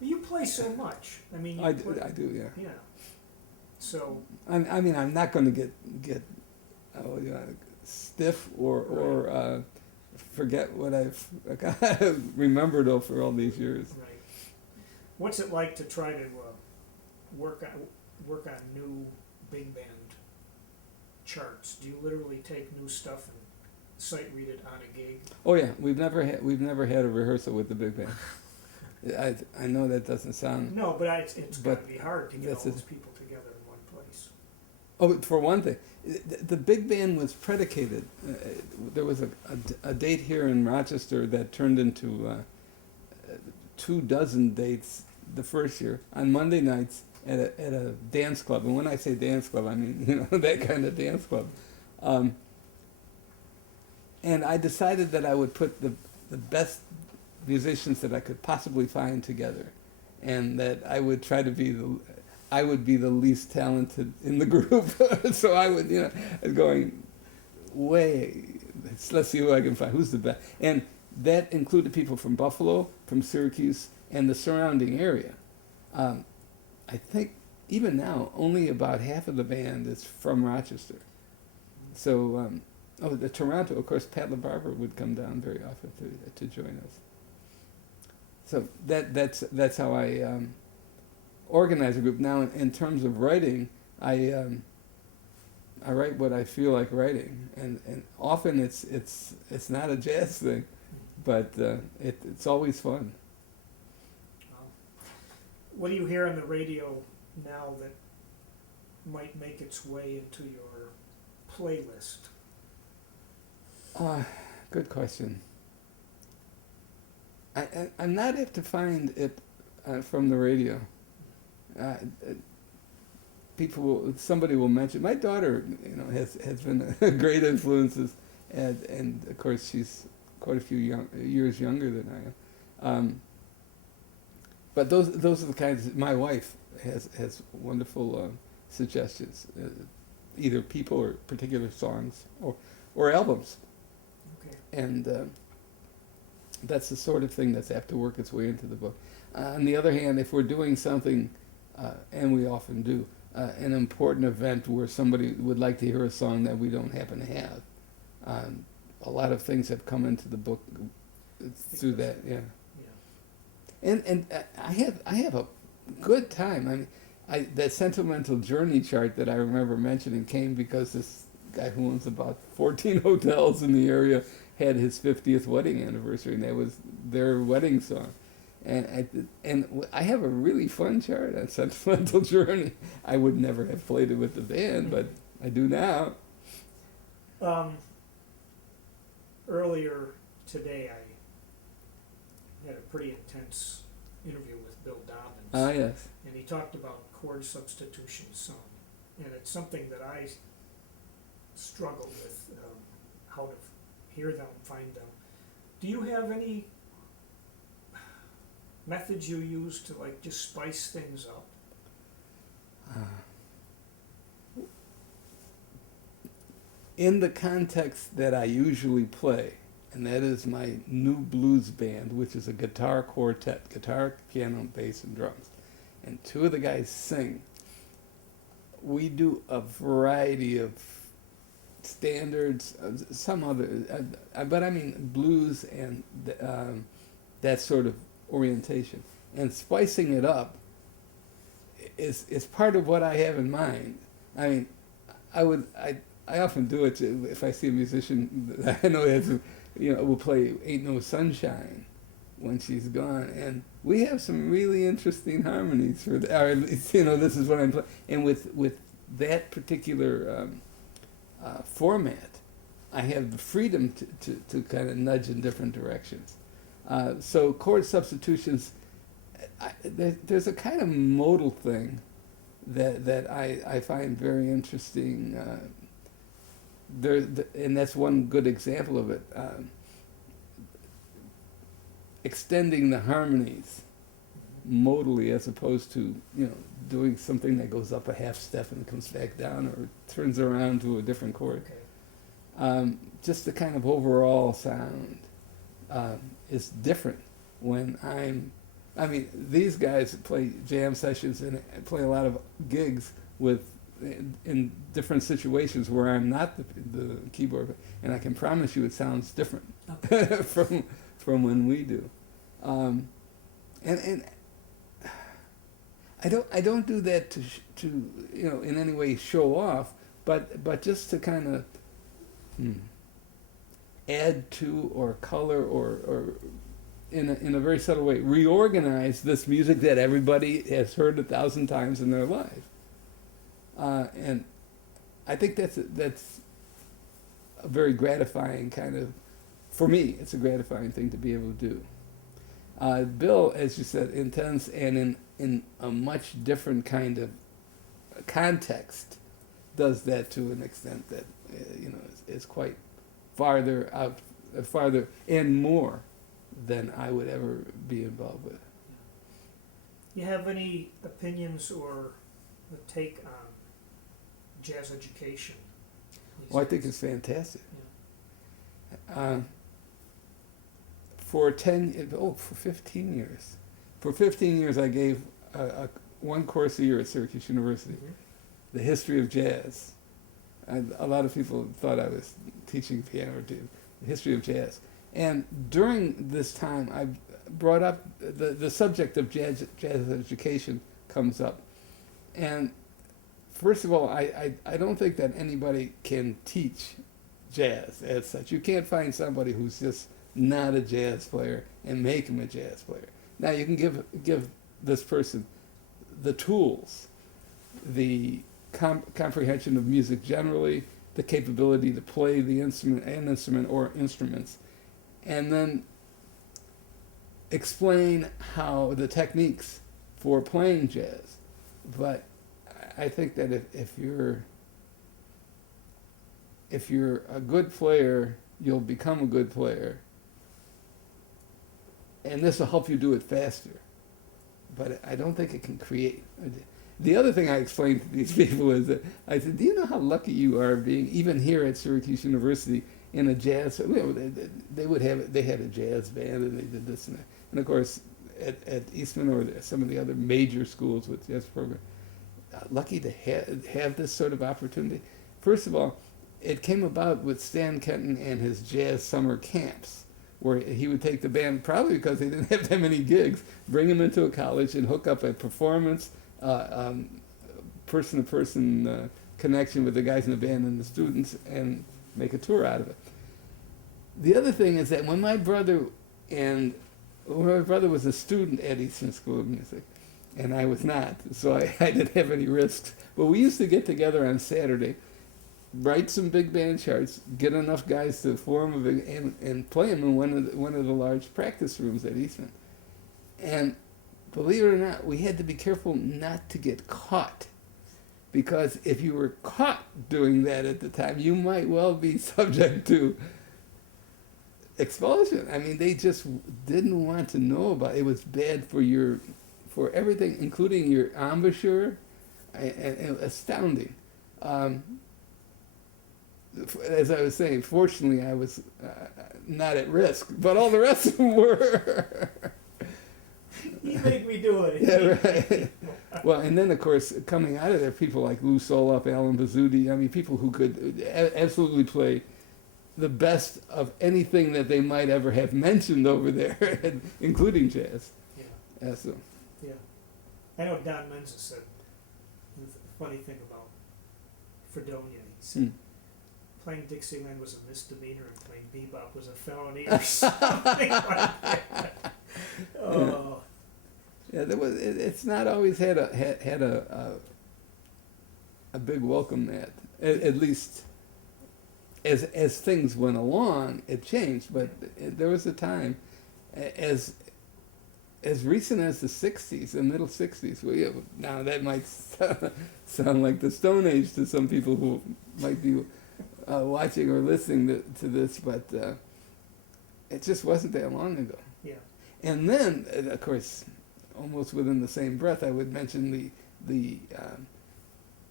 You play so much. I mean, I do, yeah. Yeah. So. I mean, I'm not going to get stiff or forget what I've remembered for all these years. Right. What's it like to try to work on new big band charts? Do you literally take new stuff and sight read it on a gig? Oh yeah, we've never had a rehearsal with the big band. I know that doesn't sound. No, but it's got to be hard to get all those people together in one place. Oh, for one thing, the big band was predicated. There was a date here in Rochester that turned into 24 dates the first year on Monday nights at a dance club. And when I say dance club, I mean that kind of dance club. And I decided that I would put the best musicians that I could possibly find together, and that I would try to be I would be the least talented in the group. So I would, going way, let's see who I can find, who's the best. And that included people from Buffalo, from Syracuse, and the surrounding area. I think even now, only about half of the band is from Rochester. So, the Toronto, of course, Pat LaBarbera would come down very often to join us. So that's how I organize a group. Now, in terms of writing, I write what I feel like writing, and often it's not a jazz thing, but it's always fun. What do you hear on the radio now that might make its way into your playlist? Good question. I'm not apt to find it from the radio. Somebody will mention. My daughter, has been a great influences, and of course she's quite a few years younger than I am. But those are the kinds. My wife has wonderful suggestions, either people or particular songs or albums. Okay. And that's the sort of thing that's apt to work its way into the book. On the other hand, if we're doing something, and we often do, an important event where somebody would like to hear a song that we don't happen to have, a lot of things have come into the book through that. Yeah. And I have a good time. I mean, that sentimental journey chart that I remember mentioning came because this guy who owns about 14 hotels in the area had his 50th wedding anniversary, and that was their wedding song. And I have a really fun chart on Sentimental Journey. I would never have played it with the band, but I do now. Earlier today, I had a pretty intense interview with Bill Dobbins. Ah, yes. And he talked about chord substitution some. And it's something that I struggle with, how to hear them, find them. Do you have any methods you use to just spice things up? In the context that I usually play, and that is my new blues band, which is a guitar quartet, guitar, piano, bass, and drums. And two of the guys sing. We do a variety of standards, some other, but I mean blues and that sort of orientation. And spicing it up is part of what I have in mind. I mean, I often do it if I see a musician that I know has, will play "Ain't No Sunshine" when she's gone, and we have some really interesting harmonies for that. Or at least, this is what I'm playing. And with that particular format, I have the freedom to kind of nudge in different directions. So chord substitutions, there's a kind of modal thing that I find very interesting. And that's one good example of it. Extending the harmonies modally as opposed to doing something that goes up a half step and comes back down or turns around to a different chord. Okay. Just the kind of overall sound is different when I mean, these guys play jam sessions and play a lot of gigs in different situations where I'm not the keyboard, and I can promise you it sounds different from when we do. And I don't do that to in any way show off, but just to kind of add to or color or in a very subtle way reorganize this music that everybody has heard 1,000 times in their life. And I think that's a very gratifying kind of, for me, it's a gratifying thing to be able to do. Bill, as you said, intense and in a much different kind of context, does that to an extent that is quite farther and more than I would ever be involved with. You have any opinions or take on jazz education? these Well, I think days? it's fantastic. Yeah. For 15 years. For 15 years, I gave one course a year at Syracuse University, Mhm. the history of jazz. A lot of people thought I was teaching piano or the history of jazz. And during this time, I brought up the subject of jazz education comes up. And first of all, I don't think that anybody can teach jazz as such. You can't find somebody who's just not a jazz player and make him a jazz player. Now you can give this person the tools, the comprehension of music generally, the capability to play the instrument or instruments, and then explain how the techniques for playing jazz. But I think that if you're a good player, you'll become a good player, and this will help you do it faster. But I don't think it can create. The other thing I explained to these people is that I said, do you know how lucky you are being, even here at Syracuse University, in a jazz, they had a jazz band and they did this and that. And of course, at Eastman or some of the other major schools with jazz program, lucky to have this sort of opportunity. First of all, it came about with Stan Kenton and his jazz summer camps, where he would take the band, probably because they didn't have that many gigs, bring them into a college and hook up a performance, person-to-person connection with the guys in the band and the students, and make a tour out of it. The other thing is that when my brother was a student at Eastman School of Music, and I was not, so I didn't have any risks. But we used to get together on Saturday, write some big band charts, get enough guys to form and play them in one of the large practice rooms at Eastman. And believe it or not, we had to be careful not to get caught, because if you were caught doing that at the time, you might well be subject to expulsion. I mean, they just didn't want to know about it. It was bad for everything, including your embouchure, and astounding. As I was saying, fortunately, I was not at risk, but all the rest of them were. He made me do it. Yeah, right. Well, and then, of course, coming out of there, people like Lou Soloff, Alan Bazzuti, I mean, people who could absolutely play the best of anything that they might ever have mentioned over there, including jazz. Yeah. So. Yeah. I know Don Menza said the funny thing about Fredonia. He said playing Dixieland was a misdemeanor and playing bebop was a felony or something like that. Oh. Yeah, it's not always had a big welcome at least as things went along, it changed. But there was a time, as recent as the 60s, the middle 60s. Well, now that might sound like the Stone Age to some people who might be watching or listening to this, but it just wasn't that long ago. Yeah. And then, of course, almost within the same breath, I would mention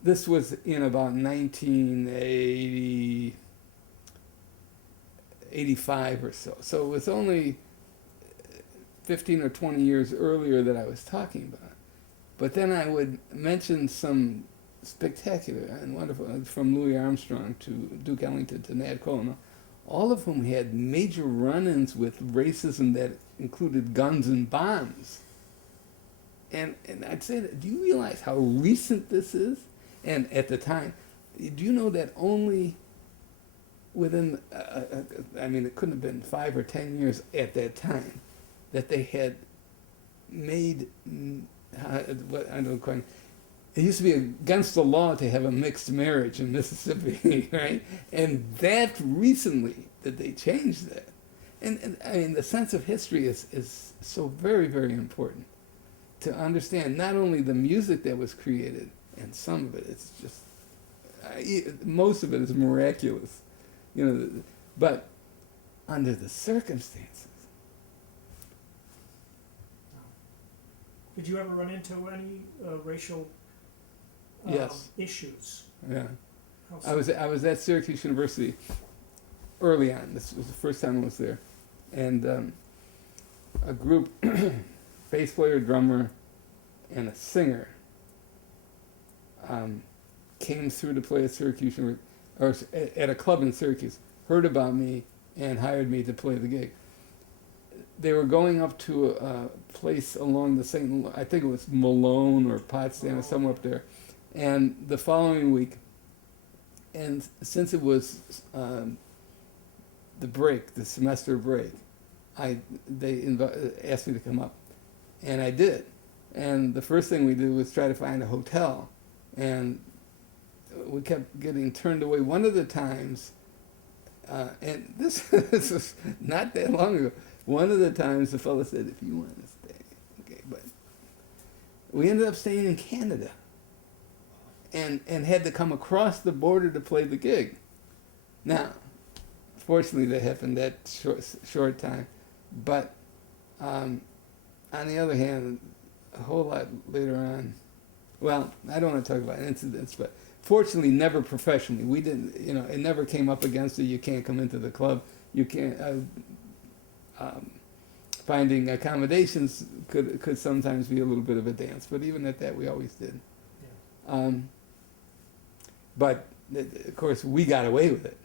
this was in about 1985 or so. So it was only 15 or 20 years earlier that I was talking about. But then I would mention some spectacular and wonderful, from Louis Armstrong to Duke Ellington to Nat Cole, all of whom had major run-ins with racism that included guns and bombs. And I'd say that, do you realize how recent this is? And at the time, do you know that only within, I mean, it couldn't have been 5 or 10 years at that time, that they had made, what I don't quite, it used to be against the law to have a mixed marriage in Mississippi, right? And that recently that they changed that. And I mean, the sense of history is so very, very important to understand not only the music that was created, and some of it, it's just, most of it is miraculous, but under the circumstances. Did you ever run into any racial Yes. issues. Yeah. How I was at Syracuse University early on. This was the first time I was there, and a group, bass player, drummer, and a singer, came through to play at Syracuse University, or at a club in Syracuse. Heard about me and hired me to play the gig. They were going up to a place along the St. I think it was Malone or Potsdam or somewhere up there, and the following week. And since it was the break, the semester break, they asked me to come up, and I did. And the first thing we did was try to find a hotel, and we kept getting turned away. One of the times, and this was not that long ago. One of the times, the fellow said, "If you want to stay, okay." But we ended up staying in Canada. And had to come across the border to play the gig. Now, fortunately, that happened that short time. But on the other hand, a whole lot later on, well, I don't want to talk about incidents, but fortunately, never professionally. We didn't, it never came up against it. You can't come into the club. You can't. Finding accommodations could sometimes be a little bit of a dance, but even at that, we always did. Yeah. But of course, we got away with it.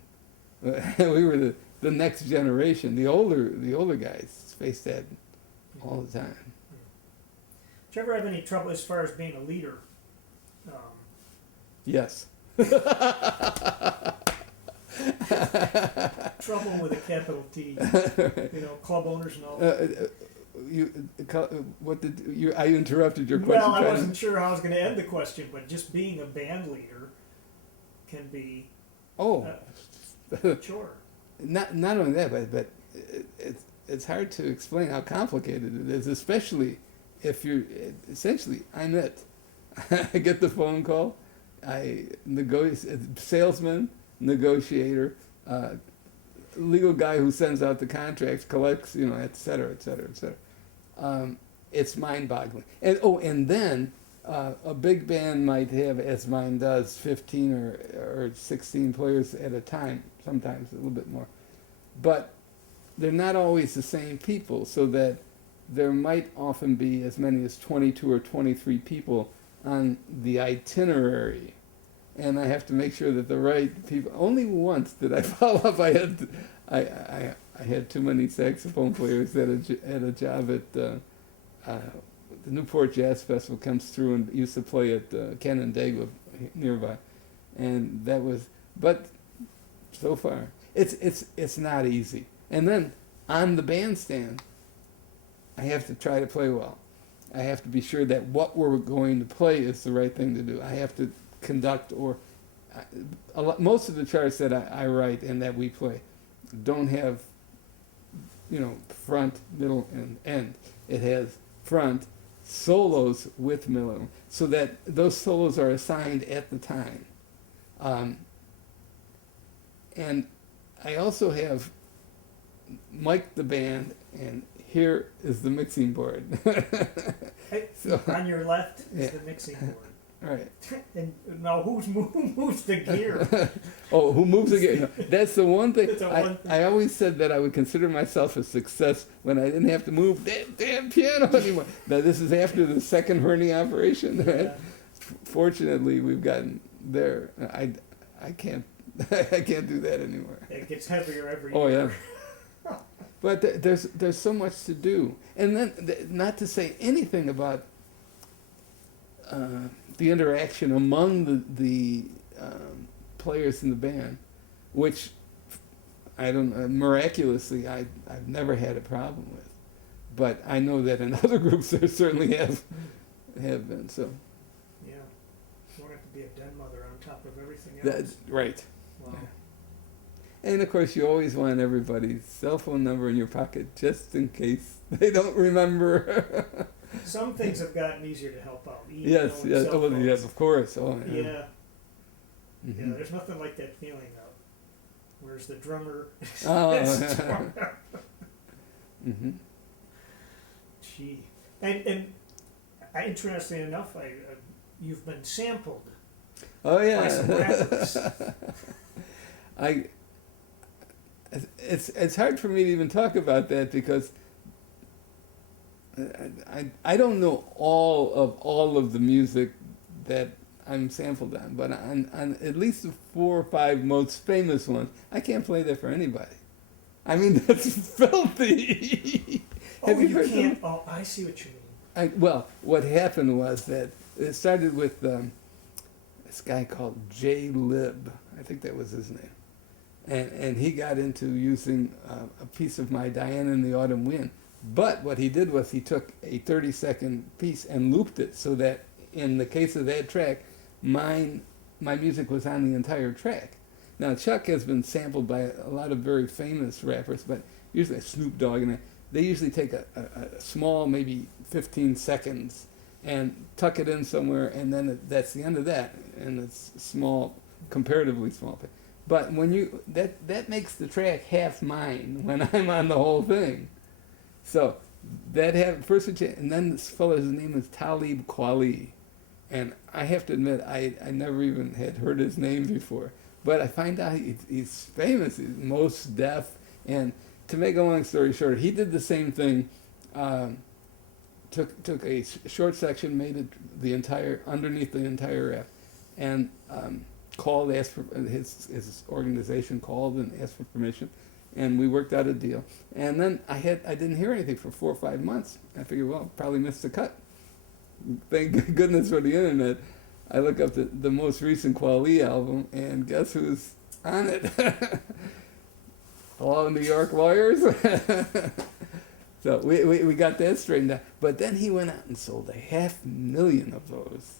We were the next generation. The older guys faced that all the time. Did you ever have any trouble as far as being a leader? Yes. Trouble with a capital T. Club owners and all. I interrupted your question. Well, I wasn't sure how I was going to end the question, but just being a band leader can be a chore. Not only that, but it's hard to explain how complicated it is, especially if you're essentially I'm it. I get the phone call, I negotiate, salesman, negotiator, legal guy who sends out the contracts, collects, et cetera, et cetera, et cetera. It's mind-boggling. And then a big band might have, as mine does, 15 or 16 players at a time, sometimes a little bit more. But they're not always the same people, so that there might often be as many as 22 or 23 people on the itinerary. And I have to make sure that the right people. Only once did I follow up. I had too many saxophone players at a job at the Newport Jazz Festival. Comes through and used to play at Cannonball nearby, and that was. But so far, it's not easy. And then on the bandstand, I have to try to play well. I have to be sure that what we're going to play is the right thing to do. I have to conduct most of the charts that I write and that we play don't have front, middle, and end. It has front, solos with middle, so that those solos are assigned at the time. And I also have mic'd the band, and here is the mixing board. So, on your left is the mixing board. Right. And now who moves the gear? Who moves the gear? No, that's the one thing. One thing. I always said that I would consider myself a success when I didn't have to move that damn piano anymore. Now this is after the second hernia operation. Right? Yeah. Fortunately, we've gotten there. I can't I can't do that anymore. It gets heavier every Oh year. yeah. But there's so much to do, and then not to say anything about the interaction among the players in the band, which I don't miraculously I've never had a problem with, but I know that in other groups there certainly have been. So Yeah, you don't have to be a den mother on top of everything else. that's right. Wow. And of course, you always want everybody's cell phone number in your pocket just in case they don't remember. Some things have gotten easier to help out. Yes, yes, yes, of course. Oh, yeah. Yeah. Mm-hmm. Yeah, there's nothing like that feeling of where's the drummer? Oh. Mm-hmm. Gee. And interestingly enough, you've been sampled Oh by some yeah. rappers. I it's hard for me to even talk about that because I don't know all of the music that I'm sampled on, but on at least the 4 or 5 most famous ones, I can't play that for anybody. I mean, that's filthy. Oh, Have you you heard can't. them? Oh, I see what you mean. Well, what happened was that it started with this guy called J. Lib. I think that was his name. And he got into using a piece of my Diana in the Autumn Wind. But what he did was he took a 30-second piece and looped it so that in the case of that track, my music was on the entire track. Now, Chuck has been sampled by a lot of very famous rappers, but usually Snoop Dogg, and they usually take a small, maybe 15 seconds, and tuck it in somewhere, and then that's the end of that, and it's small, comparatively small. But when you that makes the track half mine when I'm on the whole thing. So that happened first, and then this fellow, his name is Talib Kweli, and I have to admit I never even had heard his name before. But I find out he's famous. He's most deaf. And to make a long story short, he did the same thing. Took a short section, made it underneath the entire rap, and asked for his organization called and asked for permission, and we worked out a deal. And then I didn't hear anything for 4 or 5 months. I figured, well, probably missed the cut. Thank goodness for the internet. I look up the most recent Kweli album, and guess who's on it? Hello, New York lawyers. So we got that straightened out. But then he went out and sold 500,000 of those.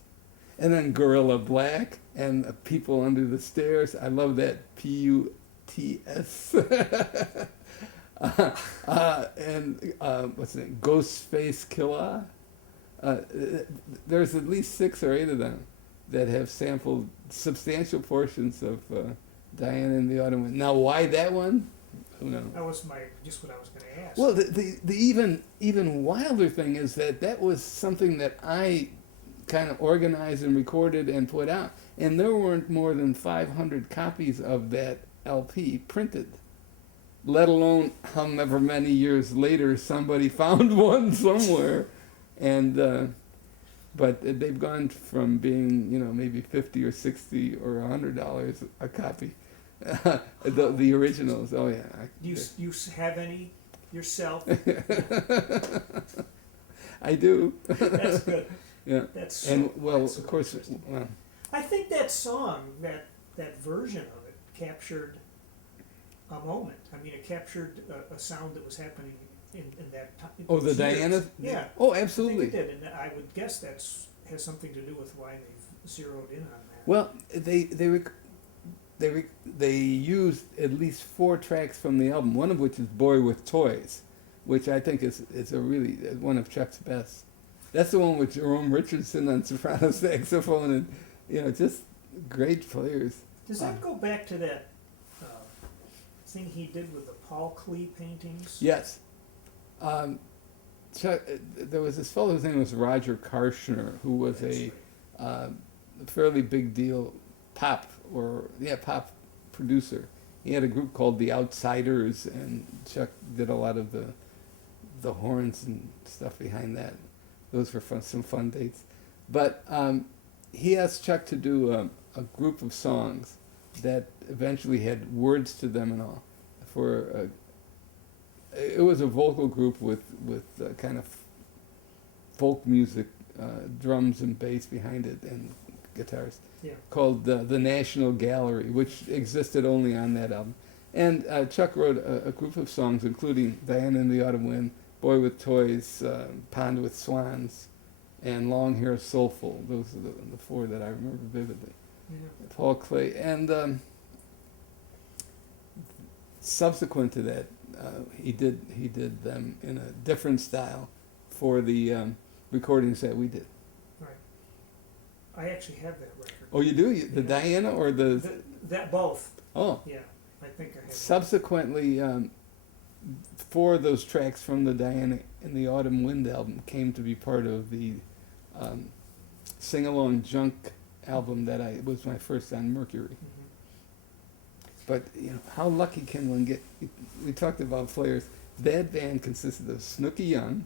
And then Gorilla Black and People Under the Stairs. I love that. P-U-T-S. And what's the name? Ghostface Killer. There's at least 6 or 8 of them that have sampled substantial portions of Diana in the Autumn Wind. Now, why that one? Who knows? That was just what I was going to ask. Well, the even wilder thing is that was something that I kind of organized and recorded and put out, and there weren't more than 500 copies of that LP printed. Let alone however many years later somebody found one somewhere, and but they've gone from being maybe $50 or $60 or $100 a copy. The originals. Oh yeah. Do you have any yourself? I do. That's good. Yeah. That's so, and well, that's so of course. interesting. Well, I think that song, that version of it, captured a moment. I mean, it captured a sound that was happening in that time. oh, the Diana. Yeah. Oh, I absolutely. think it did, and I would guess has something to do with why they've zeroed in on that. Well, they used at least 4 tracks from the album. One of which is "Boy with Toys," which I think is a really one of Chuck's best. That's the one with Jerome Richardson on soprano saxophone, and just great players. Does that go back to that thing he did with the Paul Klee paintings? Yes. Chuck, there was this fellow, his name was Roger Karshner, who was a fairly big deal pop producer. He had a group called The Outsiders, and Chuck did a lot of the horns and stuff behind that. Those were some fun dates. But he asked Chuck to do a group of songs that eventually had words to them and all. It was a vocal group with kind of folk music, drums and bass behind it, and guitars. Yeah. Called the National Gallery, which existed only on that album. And Chuck wrote a group of songs, including Diana in the Autumn Wind, Boy with Toys, Pond with Swans, and Long Hair Soulful. Those are the 4 that I remember vividly. Yeah. Paul Klee. And subsequent to that, he did them in a different style for the recordings that we did. Right. I actually have that record. Oh, you do? The Diana or that both. Oh. Yeah, I think I have. Subsequently, 4 of those tracks from the Diana in the Autumn Wind album came to be part of the sing-along junk album that was my first on Mercury. Mhm. But how lucky can one get? We talked about players. That band consisted of Snooky Young,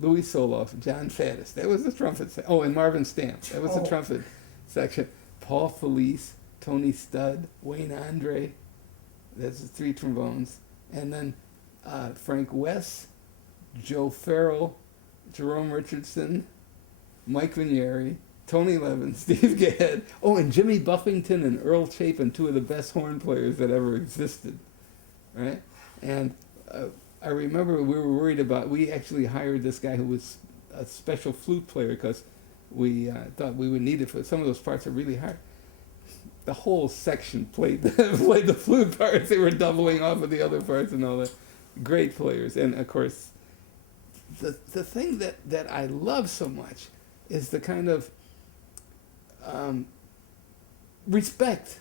Louis Soloff, John Faddis. That was the trumpet. And Marvin Stamp. That was the trumpet section. Paul Felice, Tony Studd, Wayne Andre. That's the 3 trombones, and then Frank West, Joe Farrell, Jerome Richardson, Mike Vinieri, Tony Levin, Steve Gadd, and Jimmy Buffington and Earl Chapin, 2 of the best horn players that ever existed, right? And I remember we were worried we actually hired this guy who was a special flute player because we thought we would need it for some of those parts are really hard. The whole section played the flute parts. They were doubling off of the other parts and all that. Great players. And of course, the thing that I love so much is the kind of respect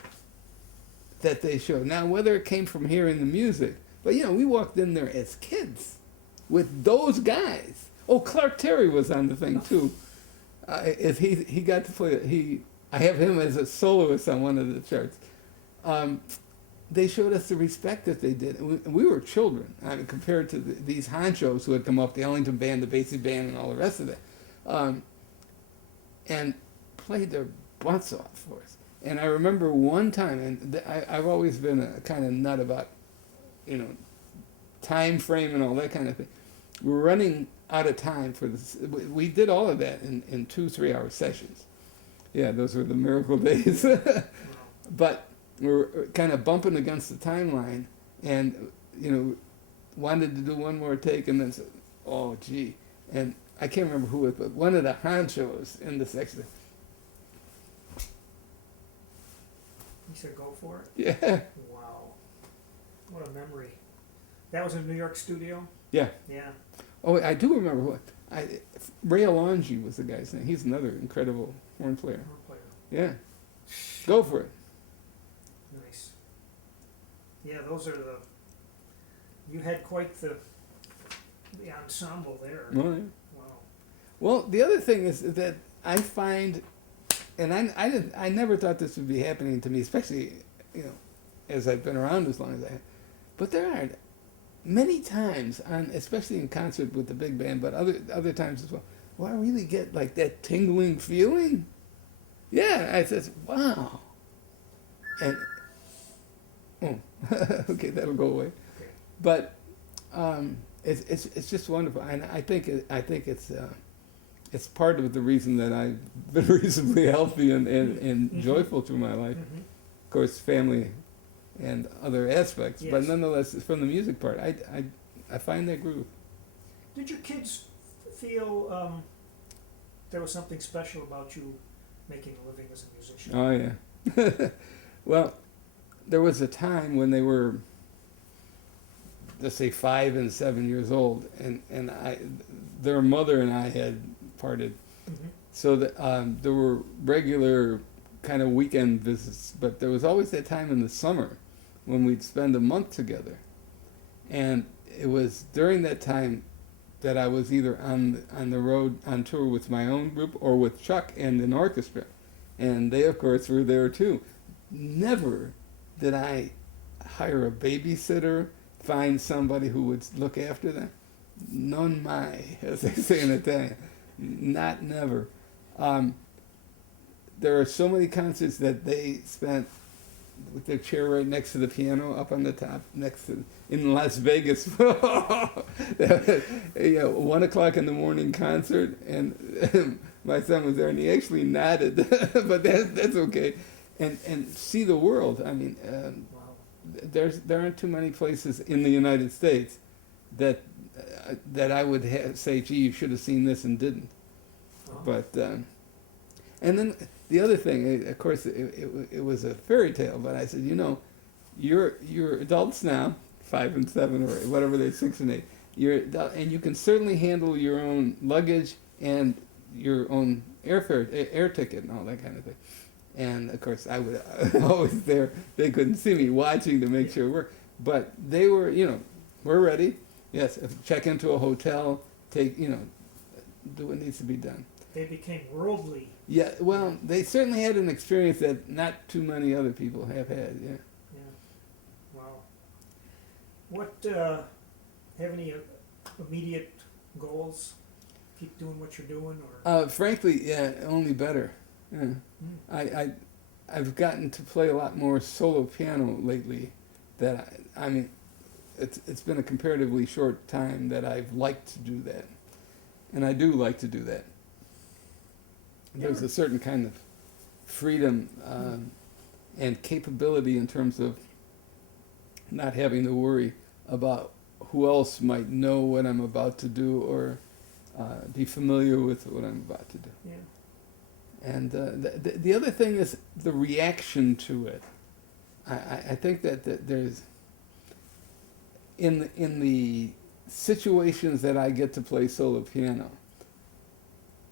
that they show. Now, whether it came from hearing the music, but we walked in there as kids with those guys. Oh, Clark Terry was on the thing too. He got to play. I have him as a soloist on one of the charts. They showed us the respect that they did. And we were children, compared to these honchos who had come up, the Ellington Band, the Basie Band, and all the rest of it, and played their butts off for us. And I remember one time, and I've always been a kind of nut about, time frame and all that kind of thing. We were running out of time for this. We did all of that in 2 3-hour sessions. Yeah, those were the miracle days. But we were kind of bumping against the timeline, and wanted to do one more take, and then said, "Oh, gee!" And I can't remember who it was, but one of the honchos in the section. You said go for it? Yeah. Wow. What a memory. That was in New York studio? Yeah. Yeah. Oh, I do remember Ray Alonji was the guy's name. He's another incredible horn player. Horn player. Yeah. Go for it. Nice. Yeah, those are you had quite the ensemble there. Oh, yeah. Wow. Well, the other thing is that I find, and I never thought this would be happening to me, especially, as I've been around as long as I have. But there are many times, especially in concert with the big band, but other times as well, where I really get like that tingling feeling. Yeah, I said, wow. And, okay, that'll go away. Okay. But it's just wonderful, and I think it's part of the reason that I've been reasonably healthy and joyful through my life. Mm-hmm. Of course, family and other aspects, but Yes. nonetheless, from the music part, I find that groove. Did your kids feel there was something special about you making a living as a musician? Oh yeah. Well, there was a time when they were, let's say, 5 and 7 years old, and their mother and I had parted, Mm-hmm. so that there were regular kind of weekend visits, but there was always that time in the summer when we'd spend a month together, and it was during that time that I was either on the road on tour with my own group or with Chuck and an orchestra, and they of course were there too. Never did I hire a babysitter, find somebody who would look after them. Non mai, as they say in Italian. Not never. There are so many concerts that they spent with their chair right next to the piano, up on the top, in Las Vegas. 1 o'clock in the morning concert, and my son was there, and he actually nodded, but that's okay. And see the world. I mean, Wow. there aren't too many places in the United States that I would say, gee, you should have seen this and didn't. Wow. But and then the other thing, of course, it was a fairy tale. But I said, you're adults now, 5 and 7 or whatever they're 6 and 8. You're adult, and you can certainly handle your own luggage and your own airfare, air ticket, and all that kind of thing. And of course, I was always there. They couldn't see me watching to make sure it worked. But they were, we're ready. Yes, check into a hotel, do what needs to be done. they became worldly. Yeah, well, they certainly had an experience that not too many other people have had, yeah. Yeah. Wow. What have any immediate goals? Keep doing what you're doing, or Frankly, yeah, only better. Yeah. I've gotten to play a lot more solo piano lately. I mean, it's been a comparatively short time that I've liked to do that, and I do like to do that. There's a certain kind of freedom and capability in terms of not having to worry about who else might know what I'm about to do or be familiar with what I'm about to do. yeah. And the other thing is the reaction to it. I think that there's in the situations that I get to play solo piano,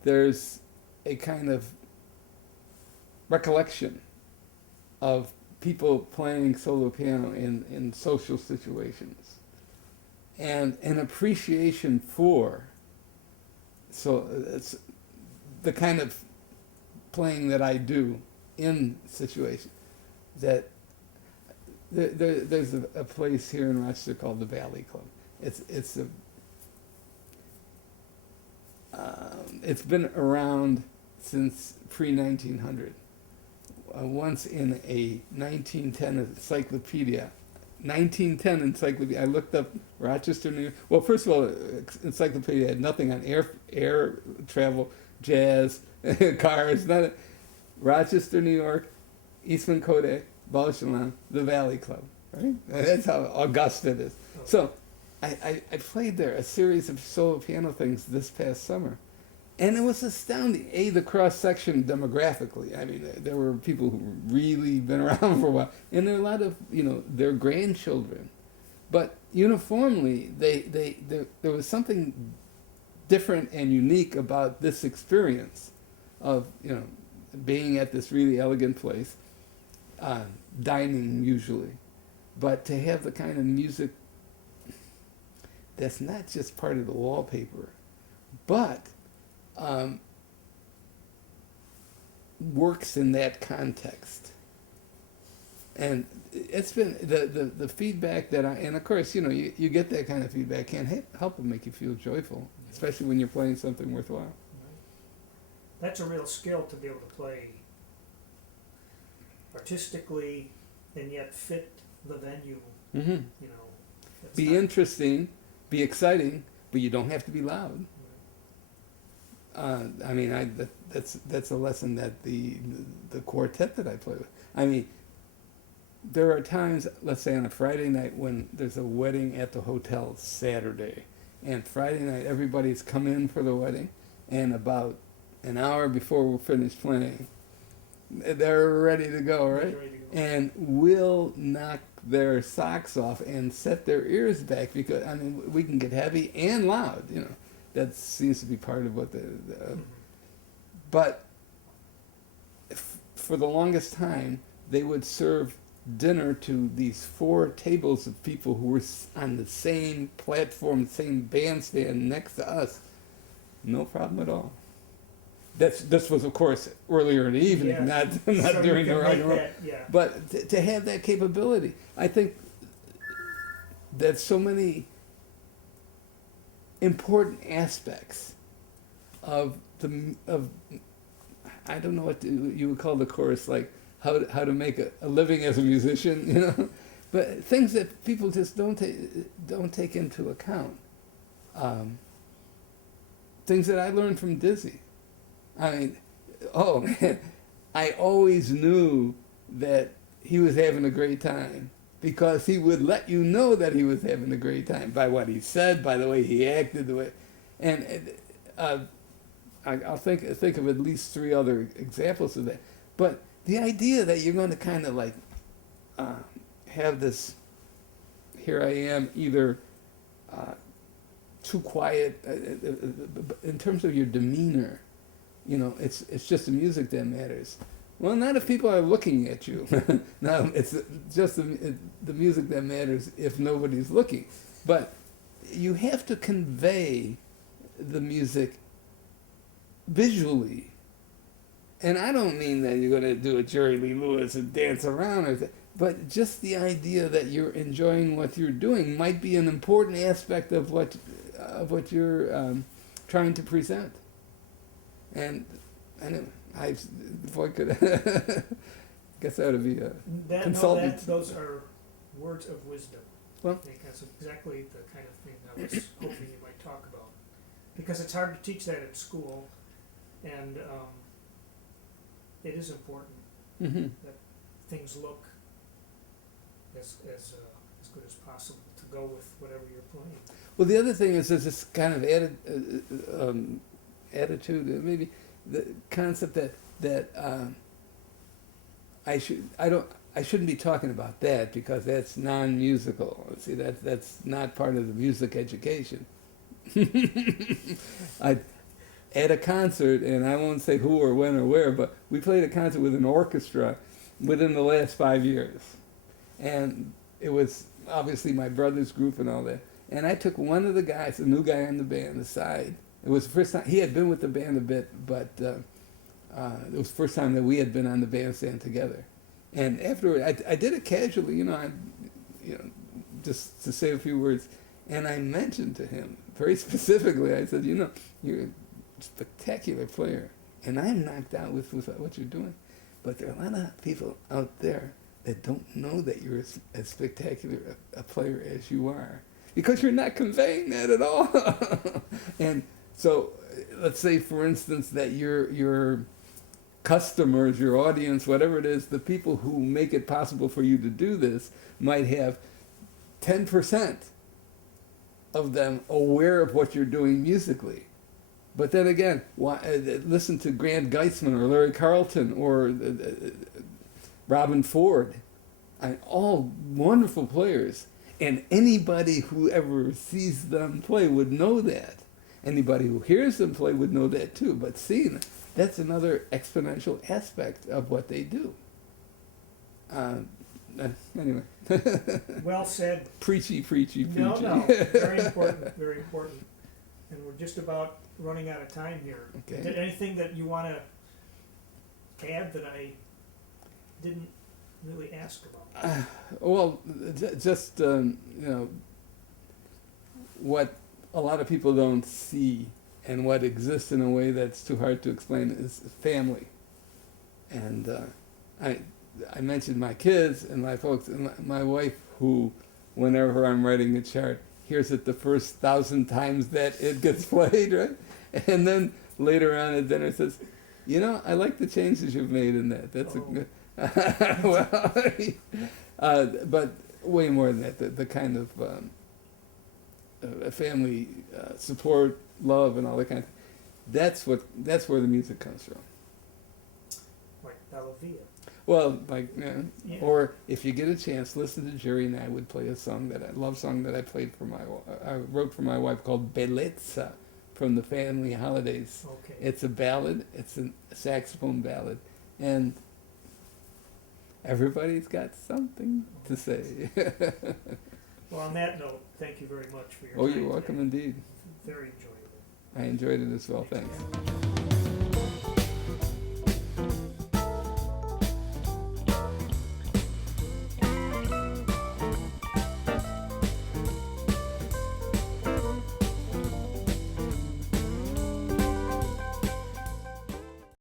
there's a kind of recollection of people playing solo piano in social situations, and an appreciation for. So it's the kind of playing that I do in situations that there's a place here in Rochester called the Valley Club. It's been around since pre-1900. Once in a 1910 encyclopedia, I looked up Rochester, New York. Well, first of all, encyclopedia had nothing on air travel, jazz, cars, none. Rochester, New York, Eastman Kodak, Bauschelon, the Valley Club. Right? That's how august it is. So I played there a series of solo piano things this past summer. And it was astounding. The cross-section demographically. I mean, there were people who really been around for a while. And there are a lot of, their grandchildren. But uniformly, there was something different and unique about this experience of, being at this really elegant place, dining usually. But to have the kind of music that's not just part of the wallpaper, but works in that context. And it's been the feedback that and of course, you get that kind of feedback, can't help but make you feel joyful, especially when you're playing something worthwhile. Right. That's a real skill to be able to play artistically and yet fit the venue. Mm-hmm. Be not interesting, be exciting, but you don't have to be loud. I mean, that's a lesson that the quartet that I play with. I mean, there are times, let's say on a Friday night when there's a wedding at the hotel Saturday, and Friday night everybody's come in for the wedding, and about an hour before we're finished playing, they're ready to go, right? ready to go. And we'll knock their socks off and set their ears back because, I mean, we can get heavy and loud, That seems to be part of what but for the longest time, they would serve dinner to these 4 tables of people who were on the same platform, the same bandstand next to us. No problem at all. This was, of course, earlier in the evening, not So during the rock and roll. Yeah. But to have that capability, I think that so many important aspects of I don't know what you would call the chorus, like how to make a living as a musician, but things that people just don't take into account. Things that I learned from Dizzy. I mean, oh man, I always knew that he was having a great time because he would let you know that he was having a great time by what he said, by the way he acted, the way, and I'll think of at least 3 other examples of that. But the idea that you're going to kind of like have this, here I am, either too quiet in terms of your demeanor. It's just the music that matters. Well, not if people are looking at you. No, it's just the music that matters if nobody's looking. But you have to convey the music visually. And I don't mean that you're going to do a Jerry Lee Lewis and dance around, but just the idea that you're enjoying what you're doing might be an important aspect of what you're trying to present. And anyway, if I could, guess that would be a consultant. Those are words of wisdom. Well, because exactly the kind of thing I was hoping you might talk about. Because it's hard to teach that at school, and it is important that things look as good as possible to go with whatever you're playing. Well, the other thing is there's this kind of attitude, maybe the concept that I shouldn't be talking about that because that's non-musical. See, that's not part of the music education. At a concert, and I won't say who or when or where, but we played a concert with an orchestra within the last 5 years. And it was obviously my brother's group and all that. And I took one of the guys, a new guy in the band, aside. It was the first time, he had been with the band a bit, but it was the first time that we had been on the bandstand together. And afterward, I did it casually, just to say a few words. And I mentioned to him, very specifically, I said, you're a spectacular player, and I'm knocked out with what you're doing. But there are a lot of people out there that don't know that you're as spectacular a player as you are, because you're not conveying that at all. And so, let's say, for instance, that your customers, your audience, whatever it is, the people who make it possible for you to do this might have 10% of them aware of what you're doing musically. But then again, listen to Grant Geitzman or Larry Carlton or Robin Ford. All wonderful players. And anybody who ever sees them play would know that. Anybody who hears them play would know that too. But seeing, that's another exponential aspect of what they do. Anyway. Well said. Preachy. No, very important, very important. And we're just about running out of time here. Okay. Is there anything that you want to add that I didn't really ask about? Well, just what a lot of people don't see and what exists in a way that's too hard to explain is family. And I mentioned my kids and my folks, and my wife, who, whenever I'm writing a chart, hears it the first 1,000 times that it gets played, right? And then later on at dinner says, I like the changes you've made in that. That's a good... well, but way more than that, the kind of family support, love, and all that kind of thing. That's where the music comes from. Like Bella Via. Well, Yeah. Or if you get a chance, listen to Jerry and I would play a song love song that I wrote for my wife called Bellezza from the Family Holidays. Okay. It's a ballad. It's a saxophone ballad, and everybody's got something to say. Well, on that note, thank you very much for your Oh, time you're welcome today. indeed. Very enjoyable. I enjoyed it as well. Thanks.